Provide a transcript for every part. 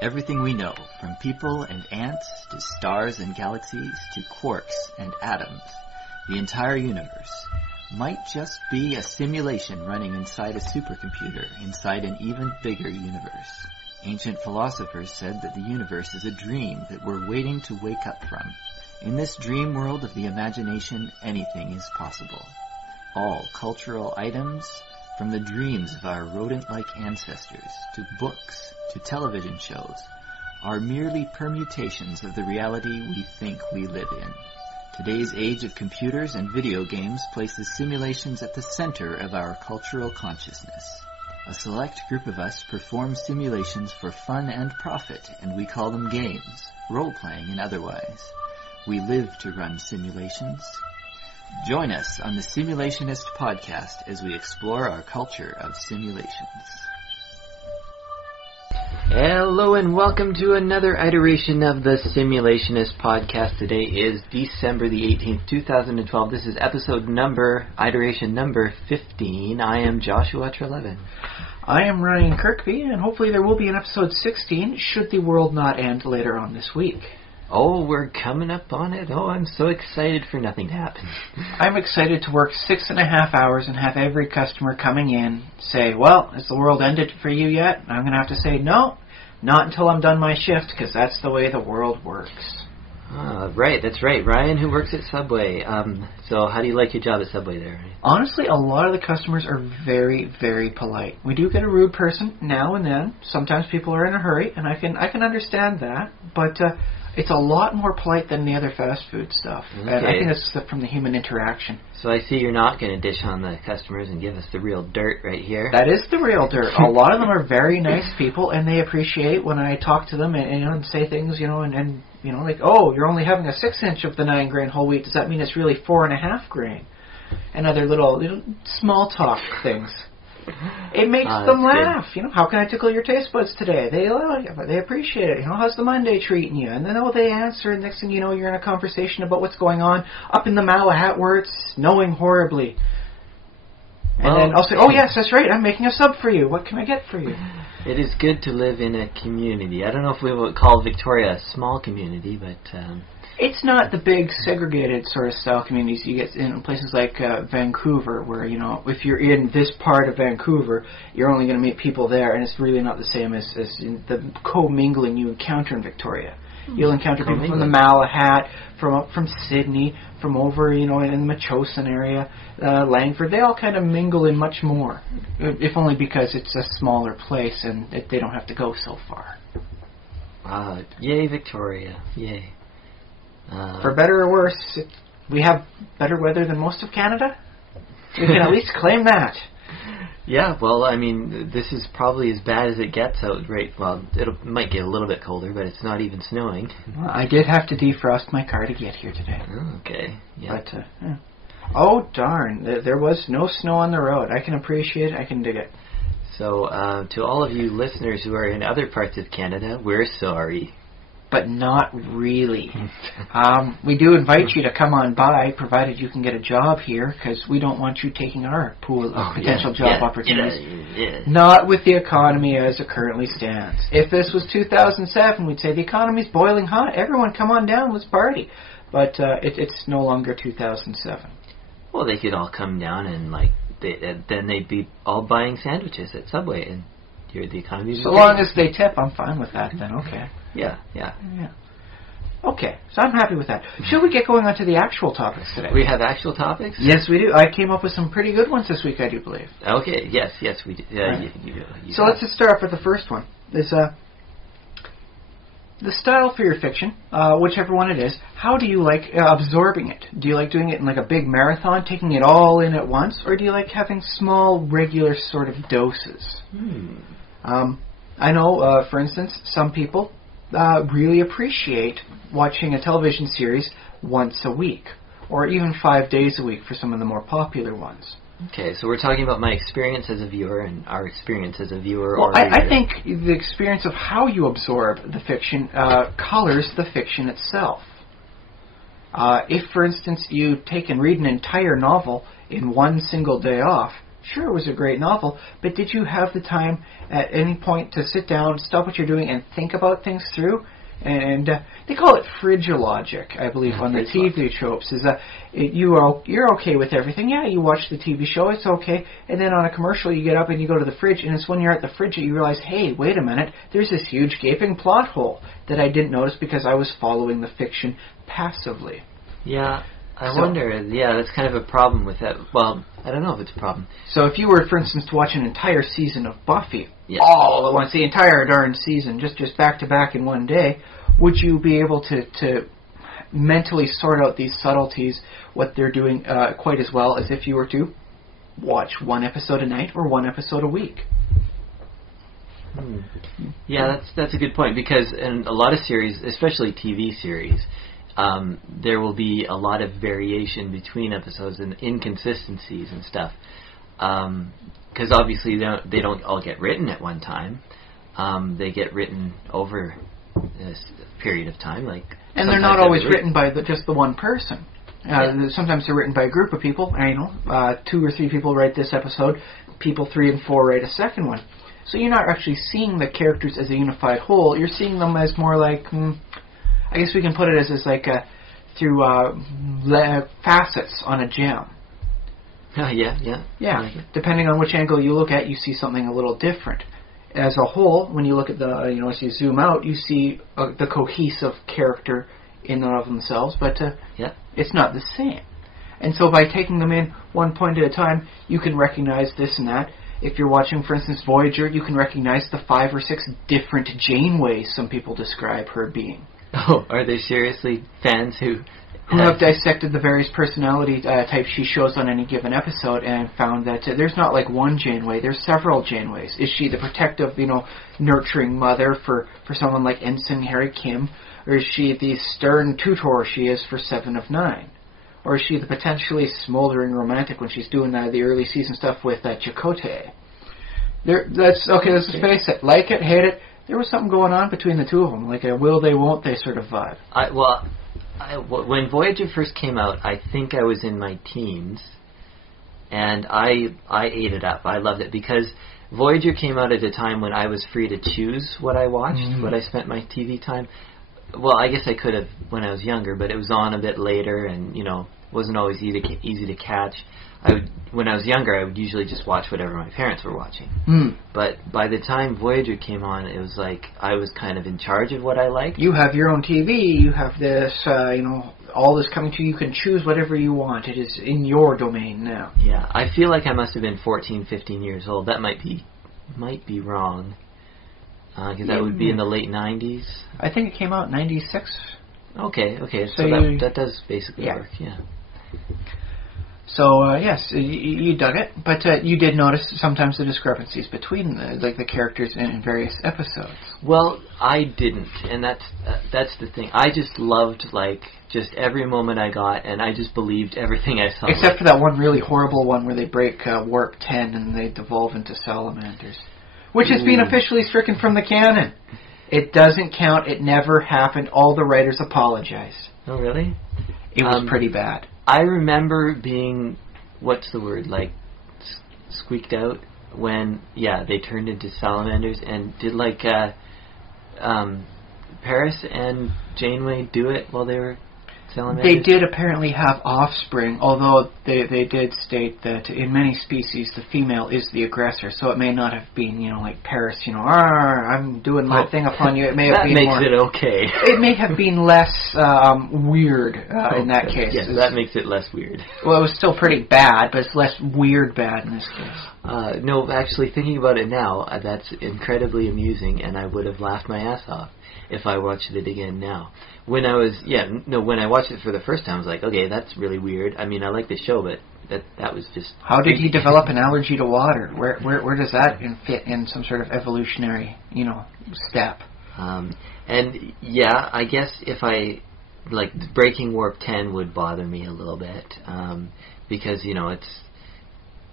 Everything we know, from people and ants to stars and galaxies to quarks and atoms, the entire universe, might just be a simulation running inside a supercomputer inside an even bigger universe. Ancient philosophers said that the universe is a dream that we're waiting to wake up from. In this dream world of the imagination, anything is possible. All cultural items, from the dreams of our rodent-like ancestors, to books, to television shows, are merely permutations of the reality we think we live in. Today's age of computers and video games places simulations at the center of our cultural consciousness. A select group of us perform simulations for fun and profit, and we call them games, role-playing and otherwise. We live to run simulations. Join us on the Simulationist podcast as we explore our culture of simulations. Hello and welcome to another iteration of the Simulationist podcast. Today is December the 18th, 2012. This is iteration number 15. I am Joshua Treleaven. I am Ryan Kirkby, and hopefully there will be an episode 16 should the world not end later on this week. Oh, we're coming up on it. Oh, I'm so excited for nothing to happen. I'm excited to work 6.5 hours and have every customer coming in say, well, has the world ended for you yet? And I'm going to have to say, no, not until I'm done my shift, because that's the way the world works. Right, that's right. Ryan, who works at Subway. So how do you like your job at Subway there? Honestly, a lot of the customers are very, very polite. We do get a rude person now and then. Sometimes people are in a hurry, and I can understand that, but it's a lot more polite than the other fast food stuff. Okay. And I think that's from the human interaction. So I see you're not going to dish on the customers and give us the real dirt right here. That is the real dirt. A lot of them are very nice people, and they appreciate when I talk to them and say things, and like, oh, you're only having a 1/6 of the 9 grain whole wheat. Does that mean it's really 4.5 grain? And other little small talk things. It makes them laugh. Good. How can I tickle your taste buds today? They appreciate it. How's the Monday treating you? And then they answer, and next thing you know, you're in a conversation about what's going on up in the Malahat where it's snowing horribly. And then I'll say, oh yes, that's right, I'm making a sub for you. What can I get for you? It is good to live in a community. I don't know if we would call Victoria a small community, but it's not the big segregated sort of style communities you get in places like Vancouver, where, if you're in this part of Vancouver, you're only going to meet people there, and it's really not the same as in the co-mingling you encounter in Victoria. You'll encounter people from the Malahat, from Sydney, from over, in the Machosen area, Langford. They all kind of mingle in much more, if only because it's a smaller place and they don't have to go so far. Yay, Victoria. Yay. For better or worse, we have better weather than most of Canada. We can at least claim that. Yeah, well, I mean, this is probably as bad as it gets out, right? Well, it might get a little bit colder, but it's not even snowing. Well, I did have to defrost my car to get here today. Oh, okay. Yeah. But, yeah. Oh, darn. There was no snow on the road. I can appreciate it. I can dig it. So, to all of you listeners who are in other parts of Canada, we're sorry. But not really. We do invite you to come on by, provided you can get a job here, because we don't want you taking our pool of potential job opportunities. Yeah. Not with the economy as it currently stands. If this was 2007, we'd say the economy's boiling hot. Everyone come on down, let's party. But it's no longer 2007. Well, they could all come down and then they'd be all buying sandwiches at Subway, and the economy's so long as they tip, I'm fine with that. Then okay. Yeah. Okay, so I'm happy with that. Should we get going on to the actual topics today? We have actual topics? Yes, we do. I came up with some pretty good ones this week, I do believe. Okay, yes, we do. Right. So let's just start off with the first one. Is the style for your fiction, whichever one it is, how do you like absorbing it? Do you like doing it in like a big marathon, taking it all in at once, or do you like having small, regular sort of doses? I know, for instance, some people really appreciate watching a television series once a week, or even 5 days a week for some of the more popular ones. Okay, so we're talking about my experience as a viewer and our experience as a viewer. Well, I think the experience of how you absorb the fiction colors the fiction itself. If, for instance, you take and read an entire novel in one single day off, Sure, it was a great novel, but did you have the time at any point to sit down, stop what you're doing, and think about things through? And they call it phrygiologic, I believe, on the TV tropes. You're okay with everything. Yeah, you watch the TV show, it's okay. And then on a commercial, you get up and you go to the fridge, and it's when you're at the fridge that you realize, hey, wait a minute, there's this huge gaping plot hole that I didn't notice because I was following the fiction passively. Yeah, I wonder. Yeah, that's kind of a problem with that. Well, I don't know if it's a problem. So if you were, for instance, to watch an entire season of Buffy, yes, all at once, the entire darn season, just back to back in one day, would you be able to mentally sort out these subtleties, what they're doing, quite as well as if you were to watch one episode a night or one episode a week? Yeah, that's a good point, because in a lot of series, especially TV series, there will be a lot of variation between episodes and inconsistencies and stuff. Because obviously they don't all get written at one time. They get written over this period of time, and they're not always written by just the one person. Sometimes they're written by a group of people. 2 or 3 people write this episode. People 3 and 4 write a second one. So you're not actually seeing the characters as a unified whole. You're seeing them as more like, I guess we can put it as through facets on a gem. Yeah. Yeah. Depending on which angle you look at, you see something a little different. As a whole, when you look at as you zoom out, you see the cohesive character in and of themselves, but it's not the same. And so by taking them in one point at a time, you can recognize this and that. If you're watching, for instance, Voyager, you can recognize the 5 or 6 different Janeways some people describe her being. Oh, are there seriously fans who have dissected the various personality types she shows on any given episode and found that there's not like one Janeway, there's several Janeways. Is she the protective, nurturing mother for someone like Ensign Harry Kim? Or is she the stern tutor she is for 7 of 9? Or is she the potentially smoldering romantic when she's doing the early season stuff with Chakotay? Let's face it. Like it, hate it, there was something going on between the two of them, like a will they, won't they sort of vibe. When Voyager first came out, I think I was in my teens, and I ate it up. I loved it, because Voyager came out at a time when I was free to choose what I watched, what I spent my TV time. Well, I guess I could have when I was younger, but it was on a bit later, and wasn't always easy to catch. When I was younger, I would usually just watch whatever my parents were watching. But by the time Voyager came on, it was like I was kind of in charge of what I liked. You have your own TV. You have this, all this coming to you. You can choose whatever you want. It is in your domain now. Yeah, I feel like I must have been 14, 15 years old. That might be wrong. Because that would be in the late 90s. I think it came out in 96. Okay. So that does basically work, yeah. So, yes, you dug it, but you did notice sometimes the discrepancies between the characters in various episodes. Well, I didn't, and that's the thing. I just loved, just every moment I got, and I just believed everything I saw. Except for that one really horrible one where they break Warp 10 and they devolve into salamanders. Which has been officially stricken from the canon. It doesn't count. It never happened. All the writers apologized. Oh, really? It was pretty bad. I remember being, what's the word, squeaked out when, they turned into salamanders, and did, Paris and Janeway do it while they were salamanders? They did apparently have offspring, although they did state that in many species the female is the aggressor, so it may not have been, like Paris, I'm doing my thing upon you. It may have been more... That makes it okay. It may have been less weird in that case. Yes, that makes it less weird. Well, it was still pretty bad, but it's less weird bad in this case. No, actually, thinking about it now, that's incredibly amusing, and I would have laughed my ass off if I watched it again now. When I watched it for the first time, I was like, okay, that's really weird. I mean, I like the show, but that was just... How did he develop an allergy to water? Where does that fit in some sort of evolutionary, step? I guess if I... breaking Warp 10 would bother me a little bit, because,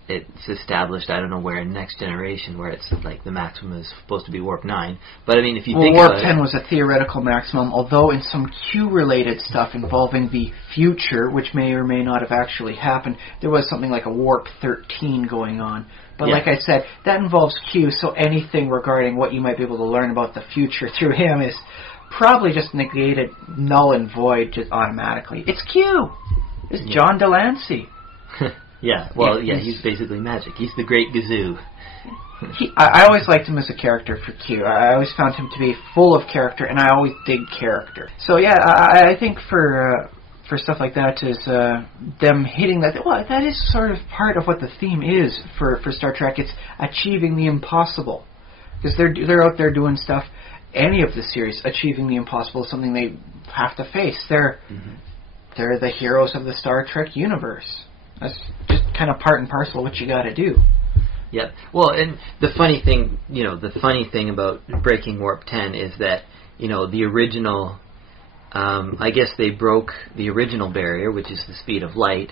it's established, I don't know where, in Next Generation, where it's like the maximum is supposed to be warp 9. But I mean, if you think warp about 10 was a theoretical maximum, although in some Q-related stuff involving the future, which may or may not have actually happened, there was something like a warp 13 going on. But like I said, that involves Q, so anything regarding what you might be able to learn about the future through him is probably just negated, null and void, just automatically. It's Q! It's John Delancey. Yeah, well, he's basically magic. He's the great Gazoo. I always liked him as a character for Q. I always found him to be full of character, and I always dig character. So yeah, I think for stuff like that is them hitting that. Well, that is sort of part of what the theme is for Star Trek. It's achieving the impossible, because they're out there doing stuff. Any of the series, achieving the impossible is something they have to face. They're the heroes of the Star Trek universe. That's just kind of part and parcel of what you got to do. Yep. Well, and the funny thing about breaking warp 10 is that the original. I guess they broke the original barrier, which is the speed of light,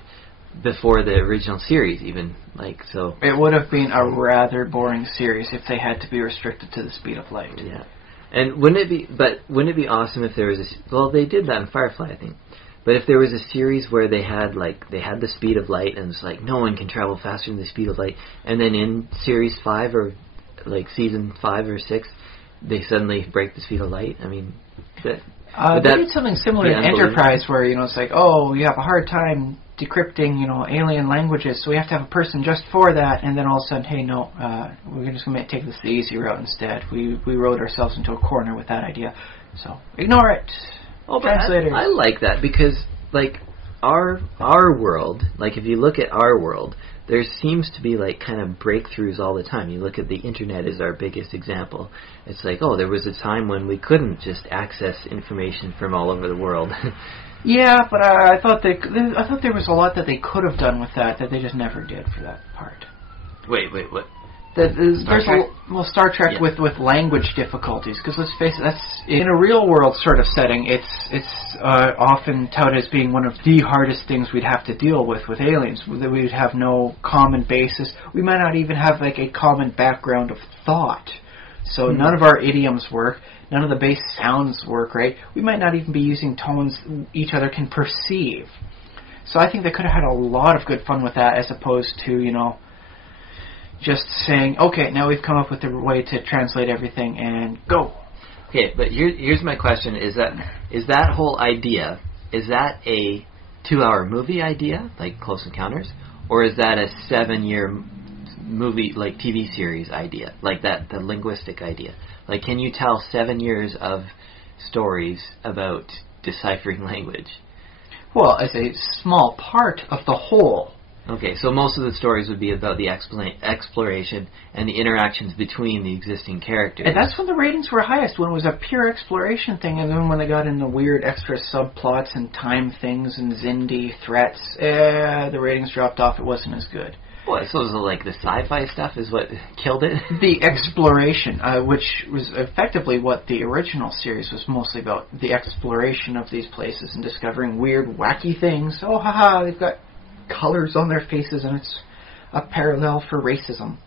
before the original series even. So it would have been a rather boring series if they had to be restricted to the speed of light. Yeah. And wouldn't it be awesome if there was they did that in Firefly, I think. But if there was a series where they had the speed of light, and it's like no one can travel faster than the speed of light, and then in series 5 or season 5 or 6, they suddenly break the speed of light. I mean, they did something similar in Enterprise, where it's like, oh, you have a hard time decrypting alien languages, so we have to have a person just for that, and then all of a sudden, hey, no, we're just going to take this the easy route instead. We rode ourselves into a corner with that idea, so ignore it. Oh, but I like that, because our world, if you look at our world, there seems to be kind of breakthroughs all the time. You look at the internet as our biggest example. It's like, oh, there was a time when we couldn't just access information from all over the world. Yeah, but I thought there was a lot that they could have done with that they just never did for that part. Wait, what? Star Trek with language difficulties, because let's face it, that's in a real world sort of setting. It's often touted as being one of the hardest things we'd have to deal with aliens. That we'd have no common basis. We might not even have a common background of thought. So none of our idioms work. None of the base sounds work right. We might not even be using tones each other can perceive. So I think they could have had a lot of good fun with that, as opposed to just saying, okay, now we've come up with a way to translate everything and go. Okay, but here's my question: is that whole idea, is that a 2-hour movie idea, like Close Encounters, or is that a 7-year movie, TV series idea, the linguistic idea? Can you tell 7 years of stories about deciphering language? Well, as a small part of the whole. Okay, so most of the stories would be about the exploration and the interactions between the existing characters. And that's when the ratings were highest, when it was a pure exploration thing, and then when they got into weird extra subplots and time things and Xindi threats, the ratings dropped off. It wasn't as good. Boy, so the sci-fi stuff is what killed it? The exploration, which was effectively what the original series was mostly about, the exploration of these places and discovering weird, wacky things. Oh, haha, they've got colors on their faces, and it's a parallel for racism.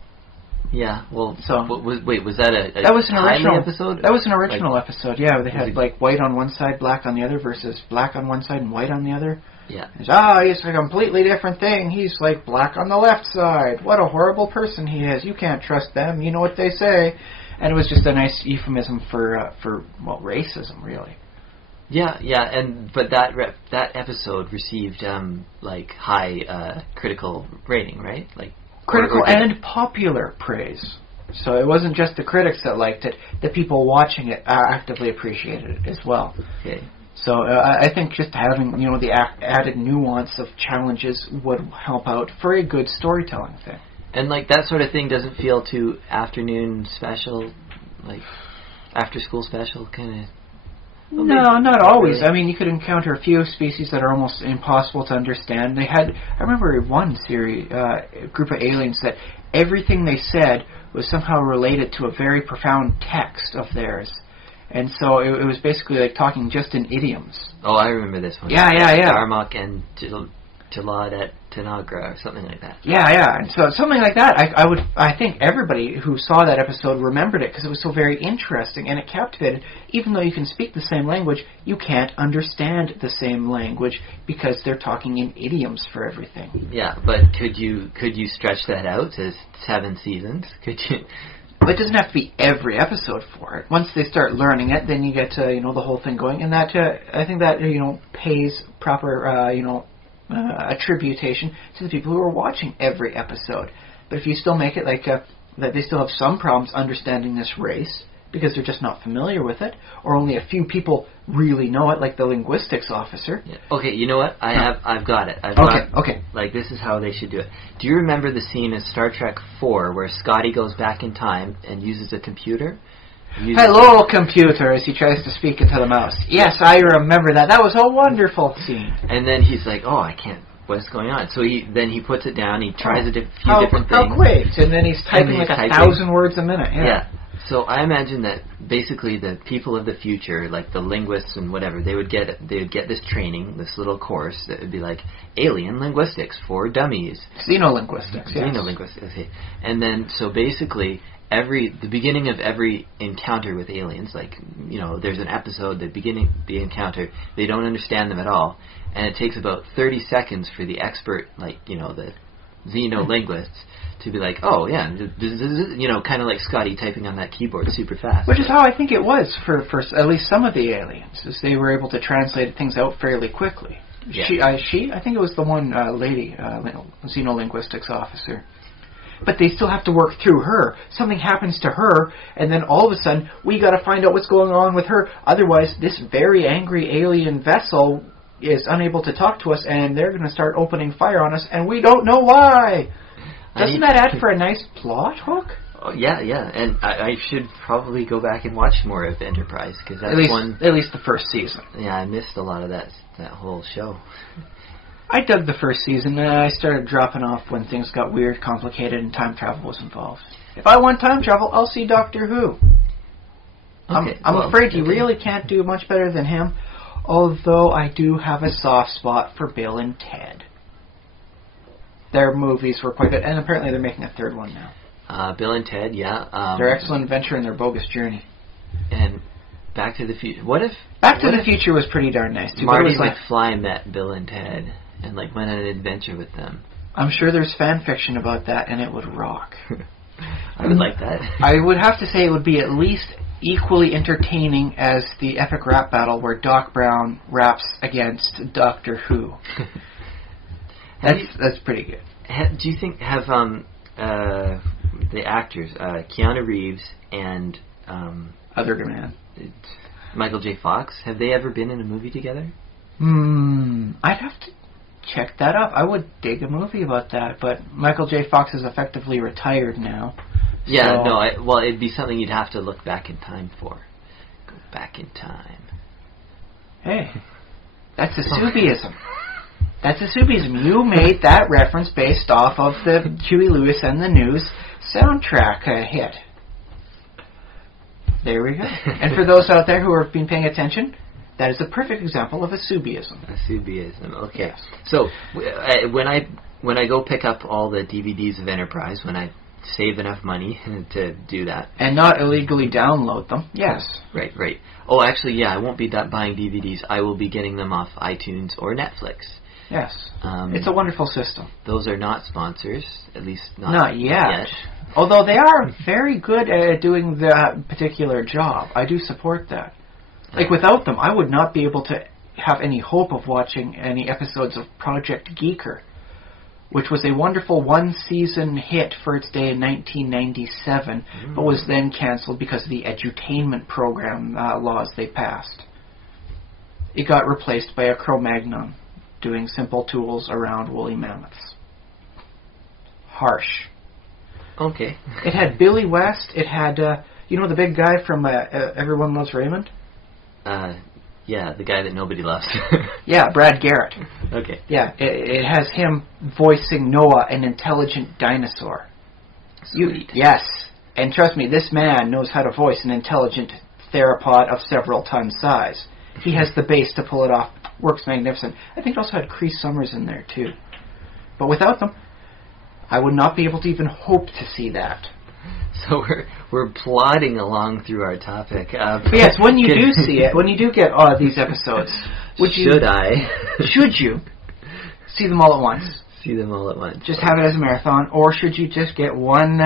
Yeah, well, so was that a that was an original episode? That was an original episode. Yeah, they had white on one side, black on the other, versus black on one side and white on the other. Yeah. He's a completely different thing. He's black on the left side. What a horrible person he is. You can't trust them. You know what they say. And it was just a nice euphemism for racism, really. Yeah, but that episode received high critical rating, right? Critical and popular praise. So it wasn't just the critics that liked it; the people watching it actively appreciated it as well. Okay. So I think just having the added nuance of challenges would help out for a good storytelling thing. And that sort of thing doesn't feel too afternoon special, after school special kind of. No, not always. Really. I mean, you could encounter a few species that are almost impossible to understand. I remember one series, group of aliens that everything they said was somehow related to a very profound text of theirs. And so it was basically talking just in idioms. Oh, I remember this one. Yeah. Darmok and Jalad Tanagra or something like that. Yeah. And so something like that, I think everybody who saw that episode remembered it because it was so very interesting and it captivated. Even though you can speak the same language, you can't understand the same language because they're talking in idioms for everything. Yeah, but could you stretch that out to 7 seasons? Could you? It doesn't have to be every episode for it. Once they start learning it, then you get the whole thing going, and that I think that pays proper attribution to the people who are watching every episode. But if you still make it like that, they still have some problems understanding this race because they're just not familiar with it, or only a few people really know it, like the linguistics officer. Yeah. Okay, you know what? I've got it. Okay. Like, this is how they should do it. Do you remember the scene in Star Trek 4 where Scotty goes back in time and uses a computer? Hello, computer, as he tries to speak into the mouse. Yes, I remember that. That was a wonderful scene. And then he's like, oh, I can't. What's going on? So he puts it down. He tries a few different things. How great! And then he's typing like 1,000 words a minute. Yeah. So I imagine that basically the people of the future, like the linguists and whatever, they would get this training, this little course that would be like alien linguistics for dummies. Xenolinguistics, yes. Xenolinguistics, okay. And then so basically the beginning of every encounter with aliens, like, there's an episode, the beginning, the encounter, they don't understand them at all, and it takes about 30 seconds for the expert, like, the xenolinguists to be like, oh yeah, kind of like Scotty typing on that keyboard super fast. Which is how I think it was for at least some of the aliens, is they were able to translate things out fairly quickly. Yeah. I think it was the one lady, xenolinguistics officer. But they still have to work through her. Something happens to her, and then all of a sudden, we got to find out what's going on with her. Otherwise, this very angry alien vessel is unable to talk to us, and they're going to start opening fire on us, and we don't know why. Doesn't that add for a nice plot hook? Oh, yeah, and I should probably go back and watch more of Enterprise, because that's at least the first season. Yeah, I missed a lot of that whole show. I dug the first season, and I started dropping off when things got weird, complicated, and time travel was involved. If I want time travel, I'll see Doctor Who. Okay, I'm afraid you really can't do much better than him, although I do have a soft spot for Bill and Ted. Their movies were quite good, and apparently they're making a third one now. Bill and Ted, yeah. Their Excellent Adventure and Their Bogus Journey. And Back to the Future. Back to the Future was pretty darn nice, too. Marty McFly met Bill and Ted and went on an adventure with them. I'm sure there's fan fiction about that, and it would rock. I would like that. I would have to say it would be at least equally entertaining as the epic rap battle where Doc Brown raps against Doctor Who. That's pretty good. Do you think the actors Keanu Reeves and other man Michael J. Fox, have they ever been in a movie together? I'd have to check that up. I would dig a movie about that, but Michael J. Fox is effectively retired now. Yeah, so it'd be something you'd have to look back in time for. Go back in time. Hey, that's a Soupyism. That's a Soupyism. You made that reference based off of the Huey Lewis and the News soundtrack hit. There we go. And for those out there who have been paying attention, that is a perfect example of a Soupyism. A Soupyism, okay. Yes. So when I go pick up all the DVDs of Enterprise, when I save enough money to do that. And not illegally download them. Yes. Right. Oh, actually, yeah, I won't be buying DVDs. I will be getting them off iTunes or Netflix. Yes. It's a wonderful system. Those are not sponsors, at least not yet. Although they are very good at doing that particular job. I do support that. Like, without them, I would not be able to have any hope of watching any episodes of Project Geeker, which was a wonderful one-season hit for its day in 1997, but was then cancelled because of the edutainment program laws they passed. It got replaced by a Cro-Magnon doing simple tools around woolly mammoths. Harsh. Okay. It had Billy West. It had, the big guy from Everyone Loves Raymond? Yeah, the guy that nobody loves. Yeah, Brad Garrett. Okay. Yeah, it has him voicing Noah, an intelligent dinosaur. Sweet. Yes. And trust me, this man knows how to voice an intelligent theropod of several ton size. He has the base to pull it off works magnificent. I think it also had Cree Summers in there too. But without them, I would not be able to even hope to see that. So we're plodding along through our topic. But yes, when you do see it, when you do get these episodes, should you see them all at once? See them all at once. Just have it as a marathon, or should you just get one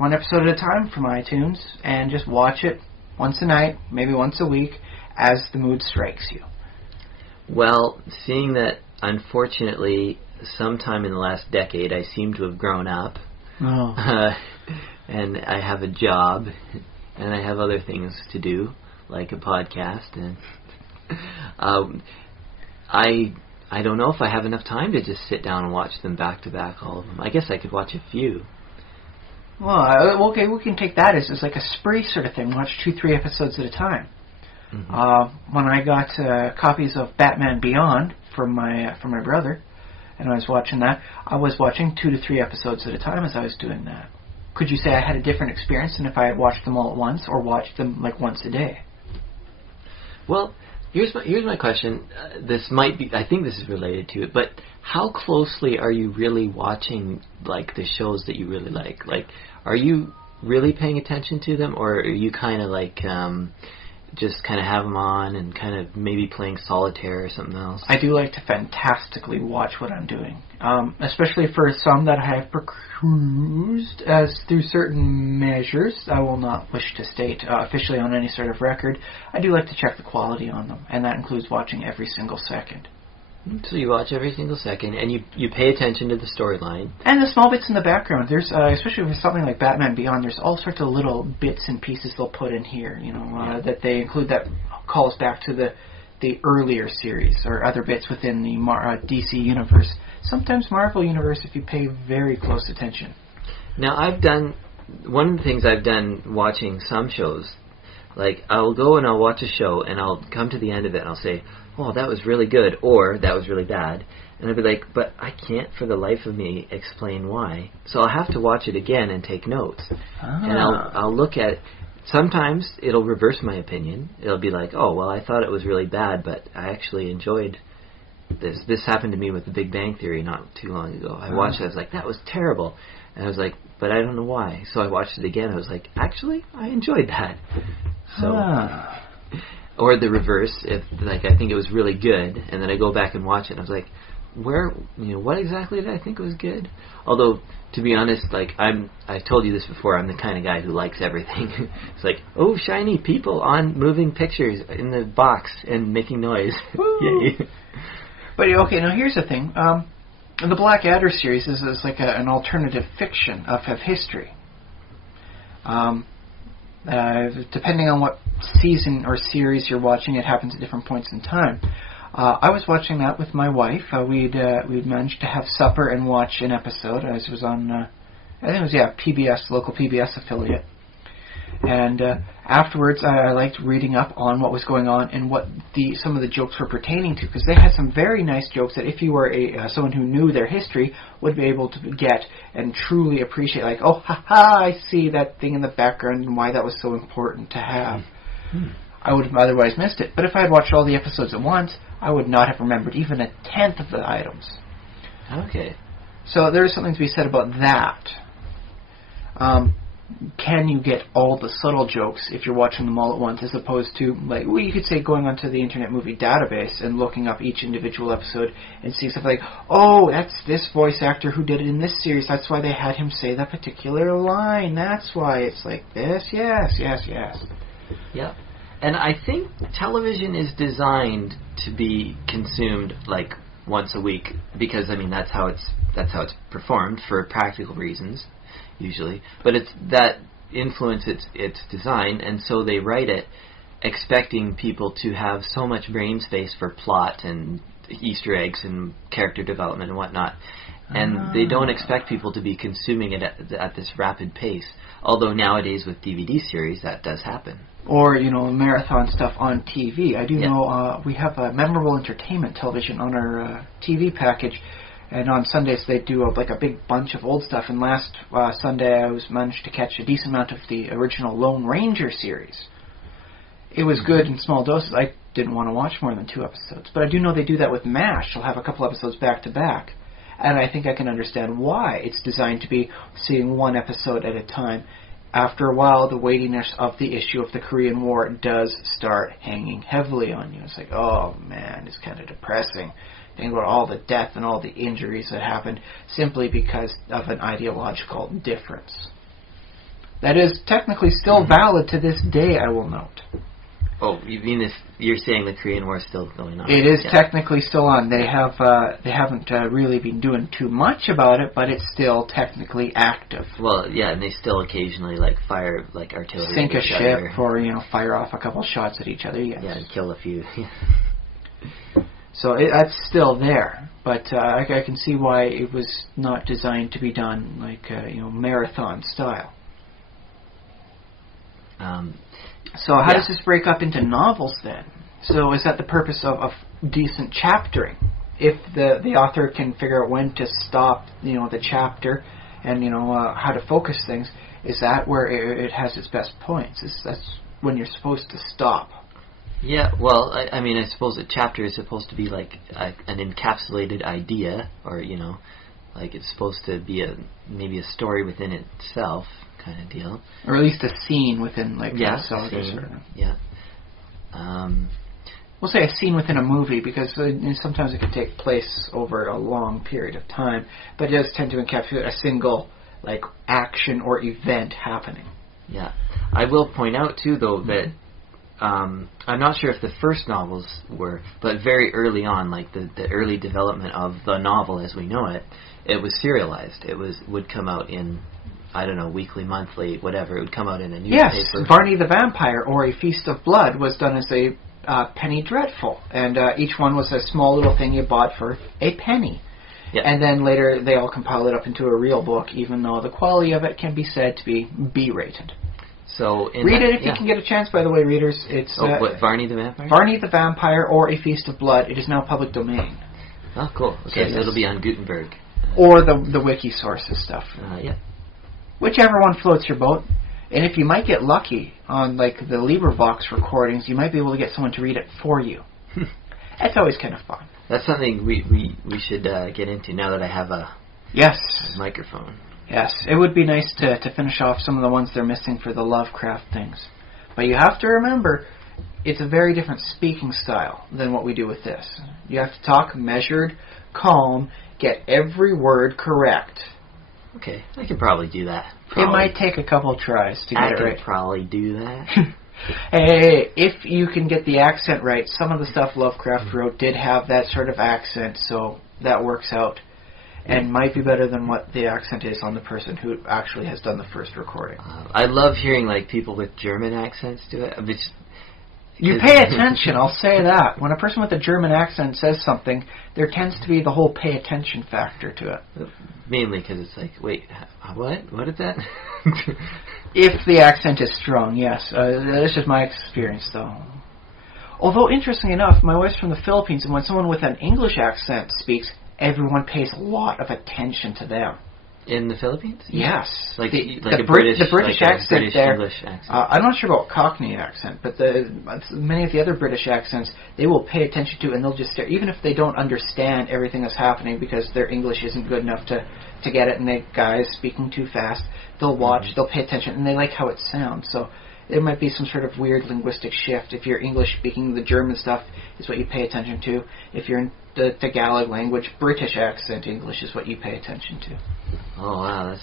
episode at a time from iTunes and just watch it once a night, maybe once a week, as the mood strikes you? Well, seeing that, unfortunately, sometime in the last decade, I seem to have grown up. Oh. And I have a job, and I have other things to do, like a podcast, and I don't know if I have enough time to just sit down and watch them back to back, all of them. I guess I could watch a few. Well, okay, we can take that as like a spree sort of thing. Watch 2-3 episodes at a time. Mm-hmm. When I got copies of Batman Beyond from my brother, and I was watching that, I was watching 2 to 3 episodes at a time as I was doing that. Could you say I had a different experience than if I had watched them all at once, or watched them like once a day? Well, here's my question. This might be, I think this is related to it, but how closely are you really watching like the shows that you really like? Like, are you really paying attention to them, or are you kind of like just kind of have them on and kind of maybe playing solitaire or something else? I do like to fantastically watch what I'm doing, especially for some that I have perused as through certain measures. I will not wish to state officially on any sort of record. I do like to check the quality on them, and that includes watching every single second. So you watch every single second, and you pay attention to the storyline. And the small bits in the background. There's, especially with something like Batman Beyond, there's all sorts of little bits and pieces they'll put in here, that they include that calls back to the earlier series, or other bits within the DC universe. Sometimes Marvel universe, if you pay very close attention. Now, one of the things I've done watching some shows, like I'll go and I'll watch a show, and I'll come to the end of it, and I'll say, oh, that was really good, or that was really bad. And I'll be like, but I can't for the life of me explain why. So I'll have to watch it again and take notes. And I'll look at it. Sometimes it'll reverse my opinion. It'll be like, oh, well, I thought it was really bad, but I actually enjoyed this. This happened to me with The Big Bang Theory not too long ago. I watched it. I was like, that was terrible. And I was like, but I don't know why. So I watched it again. I was like, actually, I enjoyed that. So... Or the reverse, if like I think it was really good, and then I go back and watch it, and I was like, what exactly did I think was good? Although, to be honest, like I've told you this before, I'm the kind of guy who likes everything. It's like, oh, shiny people on moving pictures in the box and making noise. Yay. But okay, now here's the thing. The Blackadder series is like an alternative fiction of history. Depending on what season or series you're watching, it happens at different points in time. I was watching that with my wife. We'd managed to have supper and watch an episode. As it was on, I think it was PBS, local PBS affiliate. And afterwards, I liked reading up on what was going on and what some of the jokes were pertaining to, because they had some very nice jokes that if you were someone who knew their history would be able to get and truly appreciate. Like, oh, I see that thing in the background and why that was so important to have. I would have otherwise missed it. But if I had watched all the episodes at once, I would not have remembered even a tenth of the items. Okay. So there is something to be said about that. Can you get all the subtle jokes if you're watching them all at once, as opposed to, like, well, you could say going onto the Internet Movie Database and looking up each individual episode and seeing stuff like, oh, that's this voice actor who did it in this series, that's why they had him say that particular line, that's why it's like this, yes. Yep. And I think television is designed to be consumed, like, once a week, because, I mean, that's how it's performed for practical reasons, usually, but it's that influence its design, and so they write it expecting people to have so much brain space for plot and Easter eggs and character development and whatnot, and they don't expect people to be consuming it at this rapid pace, although nowadays with DVD series that does happen. Or, marathon stuff on TV. I do know we have a memorable entertainment television on our TV package. And on Sundays they do a big bunch of old stuff. And last Sunday I managed to catch a decent amount of the original Lone Ranger series. It was good in small doses. I didn't want to watch more than 2 episodes. But I do know they do that with MASH. They'll have a couple episodes back to back. And I think I can understand why. It's designed to be seeing 1 episode at a time. After a while, the weightiness of the issue of the Korean War does start hanging heavily on you. It's like, oh man, it's kind of depressing. Think about all the death and all the injuries that happened simply because of an ideological difference. That is technically still valid to this day, I will note. Oh, you mean if you're saying the Korean War is still going on? It is technically still on. They haven't really been doing too much about it, but it's still technically active. Well, yeah, and they still occasionally fire artillery. Sink a ship or fire off a couple shots at each other. Yes. Yeah, and kill a few. So that's still there, but I can see why it was not designed to be done marathon style. So how does this break up into novels then? So is that the purpose of decent chaptering? If the author can figure out when to stop, the chapter, and how to focus things, is that where it has its best points? That's when you're supposed to stop. Yeah, well, I mean, I suppose a chapter is supposed to be like an encapsulated idea, or it's supposed to be maybe a story within itself. Kind of deal, or at least a scene within a saga. Yeah. We'll say a scene within a movie because sometimes it can take place over a long period of time, but it does tend to encapsulate a single action or event happening. Yeah, I will point out too though that I'm not sure if the first novels were, but very early on, the early development of the novel as we know it, it was serialized. It would come out in, I don't know, weekly, monthly, whatever. It would come out in a newspaper. Yes, Barney the Vampire or A Feast of Blood was done as a penny dreadful. And each one was a small little thing you bought for a penny. Yeah. And then later they all compile it up into a real book, even though the quality of it can be said to be B-rated. So read it if you can get a chance, by the way, readers. It's what, Barney the Vampire? Barney the Vampire or A Feast of Blood. It is now public domain. Oh, cool. Okay, so it'll be on Gutenberg. Or the wiki sources stuff. Yeah. Whichever one floats your boat. And if you might get lucky on the LibriVox recordings, you might be able to get someone to read it for you. That's always kind of fun. That's something we should get into now that I have a microphone. Yes, it would be nice to finish off some of the ones they're missing for the Lovecraft things. But you have to remember, it's a very different speaking style than what we do with this. You have to talk measured, calm, get every word correct. Okay, I can probably do that. It might take a couple tries to get it right. I can probably do that. Hey, if you can get the accent right, some of the stuff Lovecraft wrote did have that sort of accent, so that works out. And might be better than what the accent is on the person who actually has done the first recording. I love hearing people with German accents do it. You pay attention, I'll say that. When a person with a German accent says something, there tends to be the whole pay attention factor to it. Mainly because it's wait, what? What is that? If the accent is strong, yes. This is my experience, though. Although, interestingly enough, my wife's from the Philippines, and when someone with an English accent speaks, everyone pays a lot of attention to them. In the Philippines? Yes. The British accent British there. English accent. I'm not sure about Cockney accent, but many of the other British accents, they will pay attention to, and they'll just stare, even if they don't understand everything that's happening because their English isn't good enough to get it, and the guy's speaking too fast. They'll watch, they'll pay attention, and they like how it sounds. So there might be some sort of weird linguistic shift. If you're English speaking, the German stuff is what you pay attention to. If you're in the Tagalog language, British accent English is what you pay attention to. Oh wow,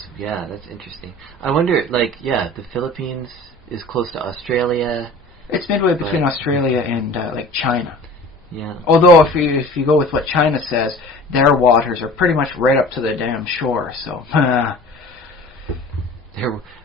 that's interesting. I wonder, the Philippines is close to Australia. It's midway between Australia and China. Yeah. Although if you go with what China says, their waters are pretty much right up to the damn shore. So.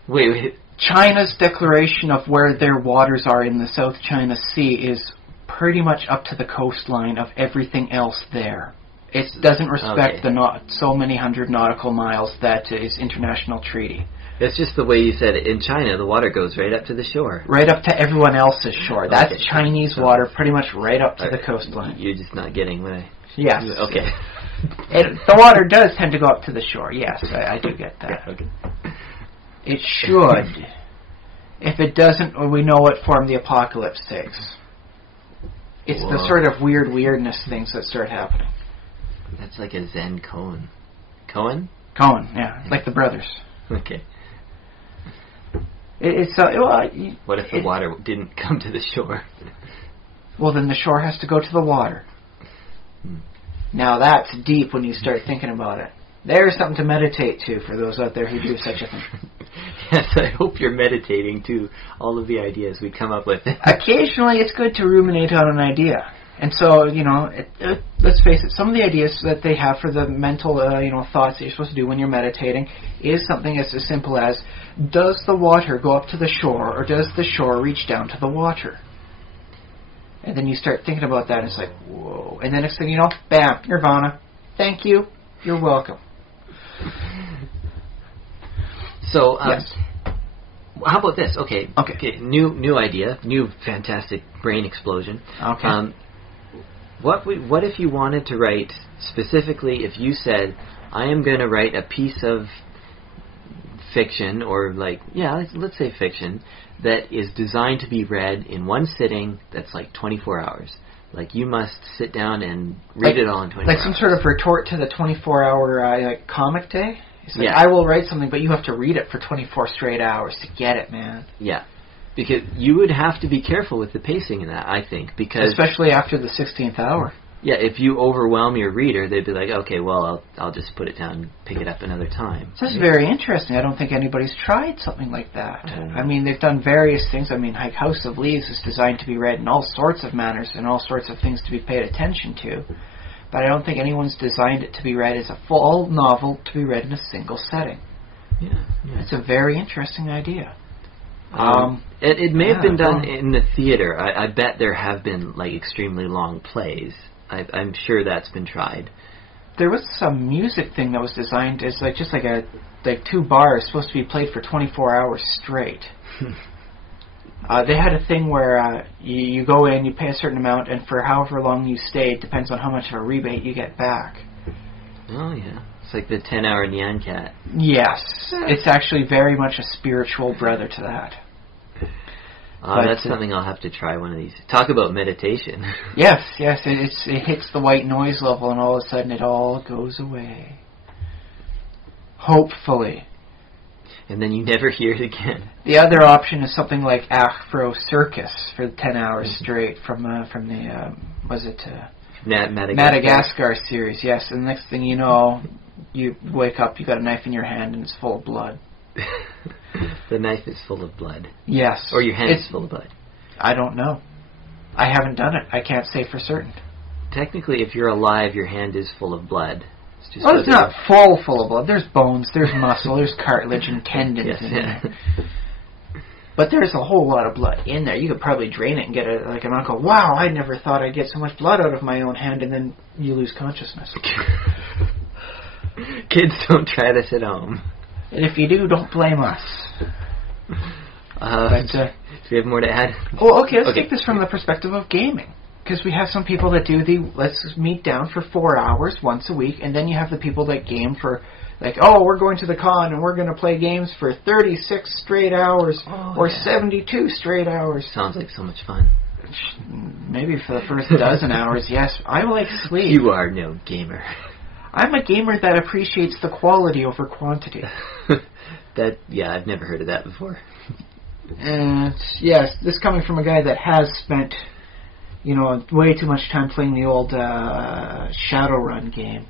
Wait. China's declaration of where their waters are in the South China Sea is pretty much up to the coastline of everything else there. It doesn't respect the so many hundred nautical miles that is international treaty. It's just the way you said it. In China, the water goes right up to the shore. Right up to everyone else's shore. That's Chinese water, pretty much right up to the coastline. You're just not getting what I... Yes. Okay. The water does tend to go up to the shore. Yes, I do get that. Okay. It should. If it doesn't, we know what form the apocalypse takes. It's Whoa. the sort of weirdness things that start happening. That's like a Zen koan. Koan? Cohen, yeah, like the brothers. Okay. What if the water didn't come to the shore? Well, then the shore has to go to the water. Now that's deep when you start thinking about it. There's something to meditate to for those out there who do such a thing. Yes, I hope you're meditating to all of the ideas we come up with. Occasionally it's good to ruminate on an idea. And so, let's face it, some of the ideas that they have for the mental, thoughts that you're supposed to do when you're meditating is something as simple as, does the water go up to the shore, or does the shore reach down to the water? And then you start thinking about that, and it's like, whoa. And then next thing you know, bam, nirvana. Thank you. You're welcome. So, yes. How about this? Okay. New idea, new fantastic brain explosion. Okay. What if you wanted to write specifically? If you said, I am going to write a piece of fiction, or let's say fiction, that is designed to be read in one sitting. That's like 24 hours. Like, you must sit down and read it all in 24 hours. Like some sort of retort to the 24-hour comic day? It's like, yeah. I will write something, but you have to read it for 24 straight hours to get it, man. Yeah. Because you would have to be careful with the pacing in that, I think. Because especially after the 16th hour. Yeah, if you overwhelm your reader, they'd be like, okay, well, I'll just put it down and pick it up another time. So that's very interesting. I don't think anybody's tried something like that. I mean, they've done various things. I mean, like House of Leaves is designed to be read in all sorts of manners and all sorts of things to be paid attention to. But I don't think anyone's designed it to be read as a full novel to be read in a single setting. Yeah. It's a very interesting idea. It may have been done in the theater. I bet there have been like extremely long plays. I'm sure that's been tried. There was some music thing that was designed as like two bars supposed to be played for 24 hours straight. They had a thing where you go in, you pay a certain amount, and for however long you stay, it depends on how much of a rebate you get back. Oh, yeah. It's like the 10-hour Nyan Cat. Yes. It's actually very much a spiritual brother to that. That's something I'll have to try one of these. Talk about meditation. Yes. It hits the white noise level, and all of a sudden it all goes away. Hopefully. And then you never hear it again. The other option is something like Afro Circus for 10 hours straight from the Madagascar series. Yes, and the next thing you know, you wake up, you got a knife in your hand, and it's full of blood. The knife is full of blood. Yes. Or your hand is full of blood. I don't know. I haven't done it. I can't say for certain. Technically, if you're alive, your hand is full of blood. It's not full of blood. There's bones, there's muscle, there's cartilage and tendons in there. But there's a whole lot of blood in there. You could probably drain it and get an uncle. Wow, I never thought I'd get so much blood out of my own hand, and then you lose consciousness. Kids, don't try this at home. And if you do, don't blame us. Do we have more to add? Well, okay, let's take this from the perspective of gaming. Because we have some people that do let's meet down for 4 hours once a week, and then you have the people that game for, we're going to the con and we're going to play games for 36 straight hours or 72 straight hours. Sounds like so much fun. Maybe for the first dozen hours, yes. I like sleep. You are no gamer. I'm a gamer that appreciates the quality over quantity. I've never heard of that before. And yes, this coming from a guy that has spent, way too much time playing the old Shadowrun game.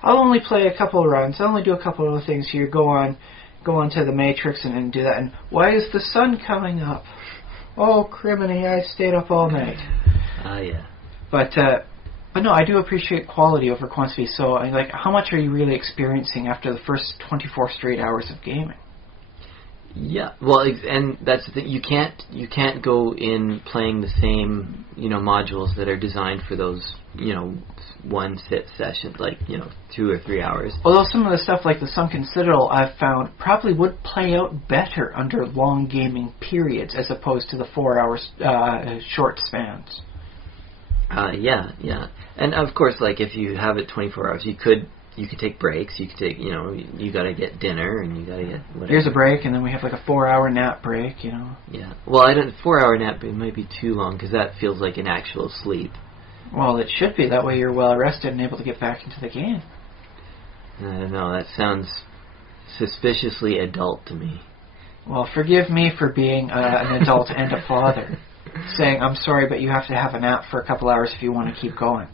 I'll only play a couple of runs. I'll only do a couple of other things here. Go on to the Matrix and do that. And why is the sun coming up? Oh, criminy! I stayed up all night. Yeah. But no, I do appreciate quality over quantity. So, how much are you really experiencing after the first 24 straight hours of gaming? Yeah, well, and that's the thing. You can't go in playing the same, modules that are designed for those, one sit sessions, 2 or 3 hours. Although some of the stuff like the Sunken Citadel, I've found probably would play out better under long gaming periods as opposed to the 4 hours short spans. Yeah. And of course, if you have it 24 hours, you could you could take breaks. You could take, you got to get dinner and you got to get whatever. Here's a break, and then we have like a 4-hour nap break. Yeah. Well, 4-hour nap it might be too long because that feels like an actual sleep. Well, it should be. That way you're well rested and able to get back into the game. I don't know. That sounds suspiciously adult to me. Well, forgive me for being an adult and a father. Saying, I'm sorry, but you have to have a nap for a couple hours if you want to keep going.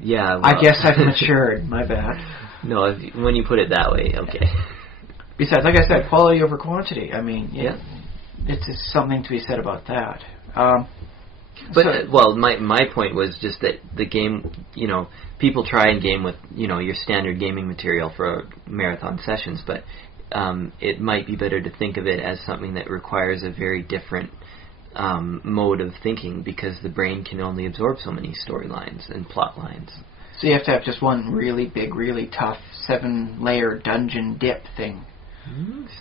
Yeah, well, I guess I've matured. My bad. No, when you put it that way, okay. Besides, like I said, quality over quantity. I mean, yeah. It's just something to be said about that. My point was just that the game, people try and game with, your standard gaming material for marathon sessions, but it might be better to think of it as something that requires a very different mode of thinking because the brain can only absorb so many storylines and plot lines. So you have to have just one really big, really tough 7-layer dungeon dip thing.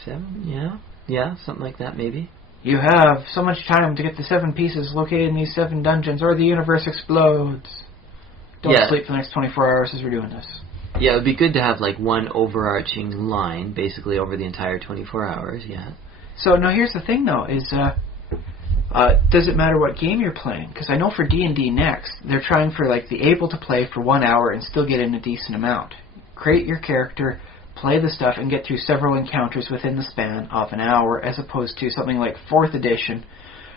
7, yeah. Yeah, something like that maybe. You have so much time to get the 7 pieces located in these 7 dungeons or the universe explodes. Don't sleep for the next 24 hours as we're doing this. Yeah, it would be good to have like one overarching line basically over the entire 24 hours, yeah. So now here's the thing though, is does it matter what game you're playing? Because I know for D&D Next, they're trying for like the able to play for 1 hour and still get in a decent amount. Create your character, play the stuff, and get through several encounters within the span of an hour, as opposed to something like 4th edition,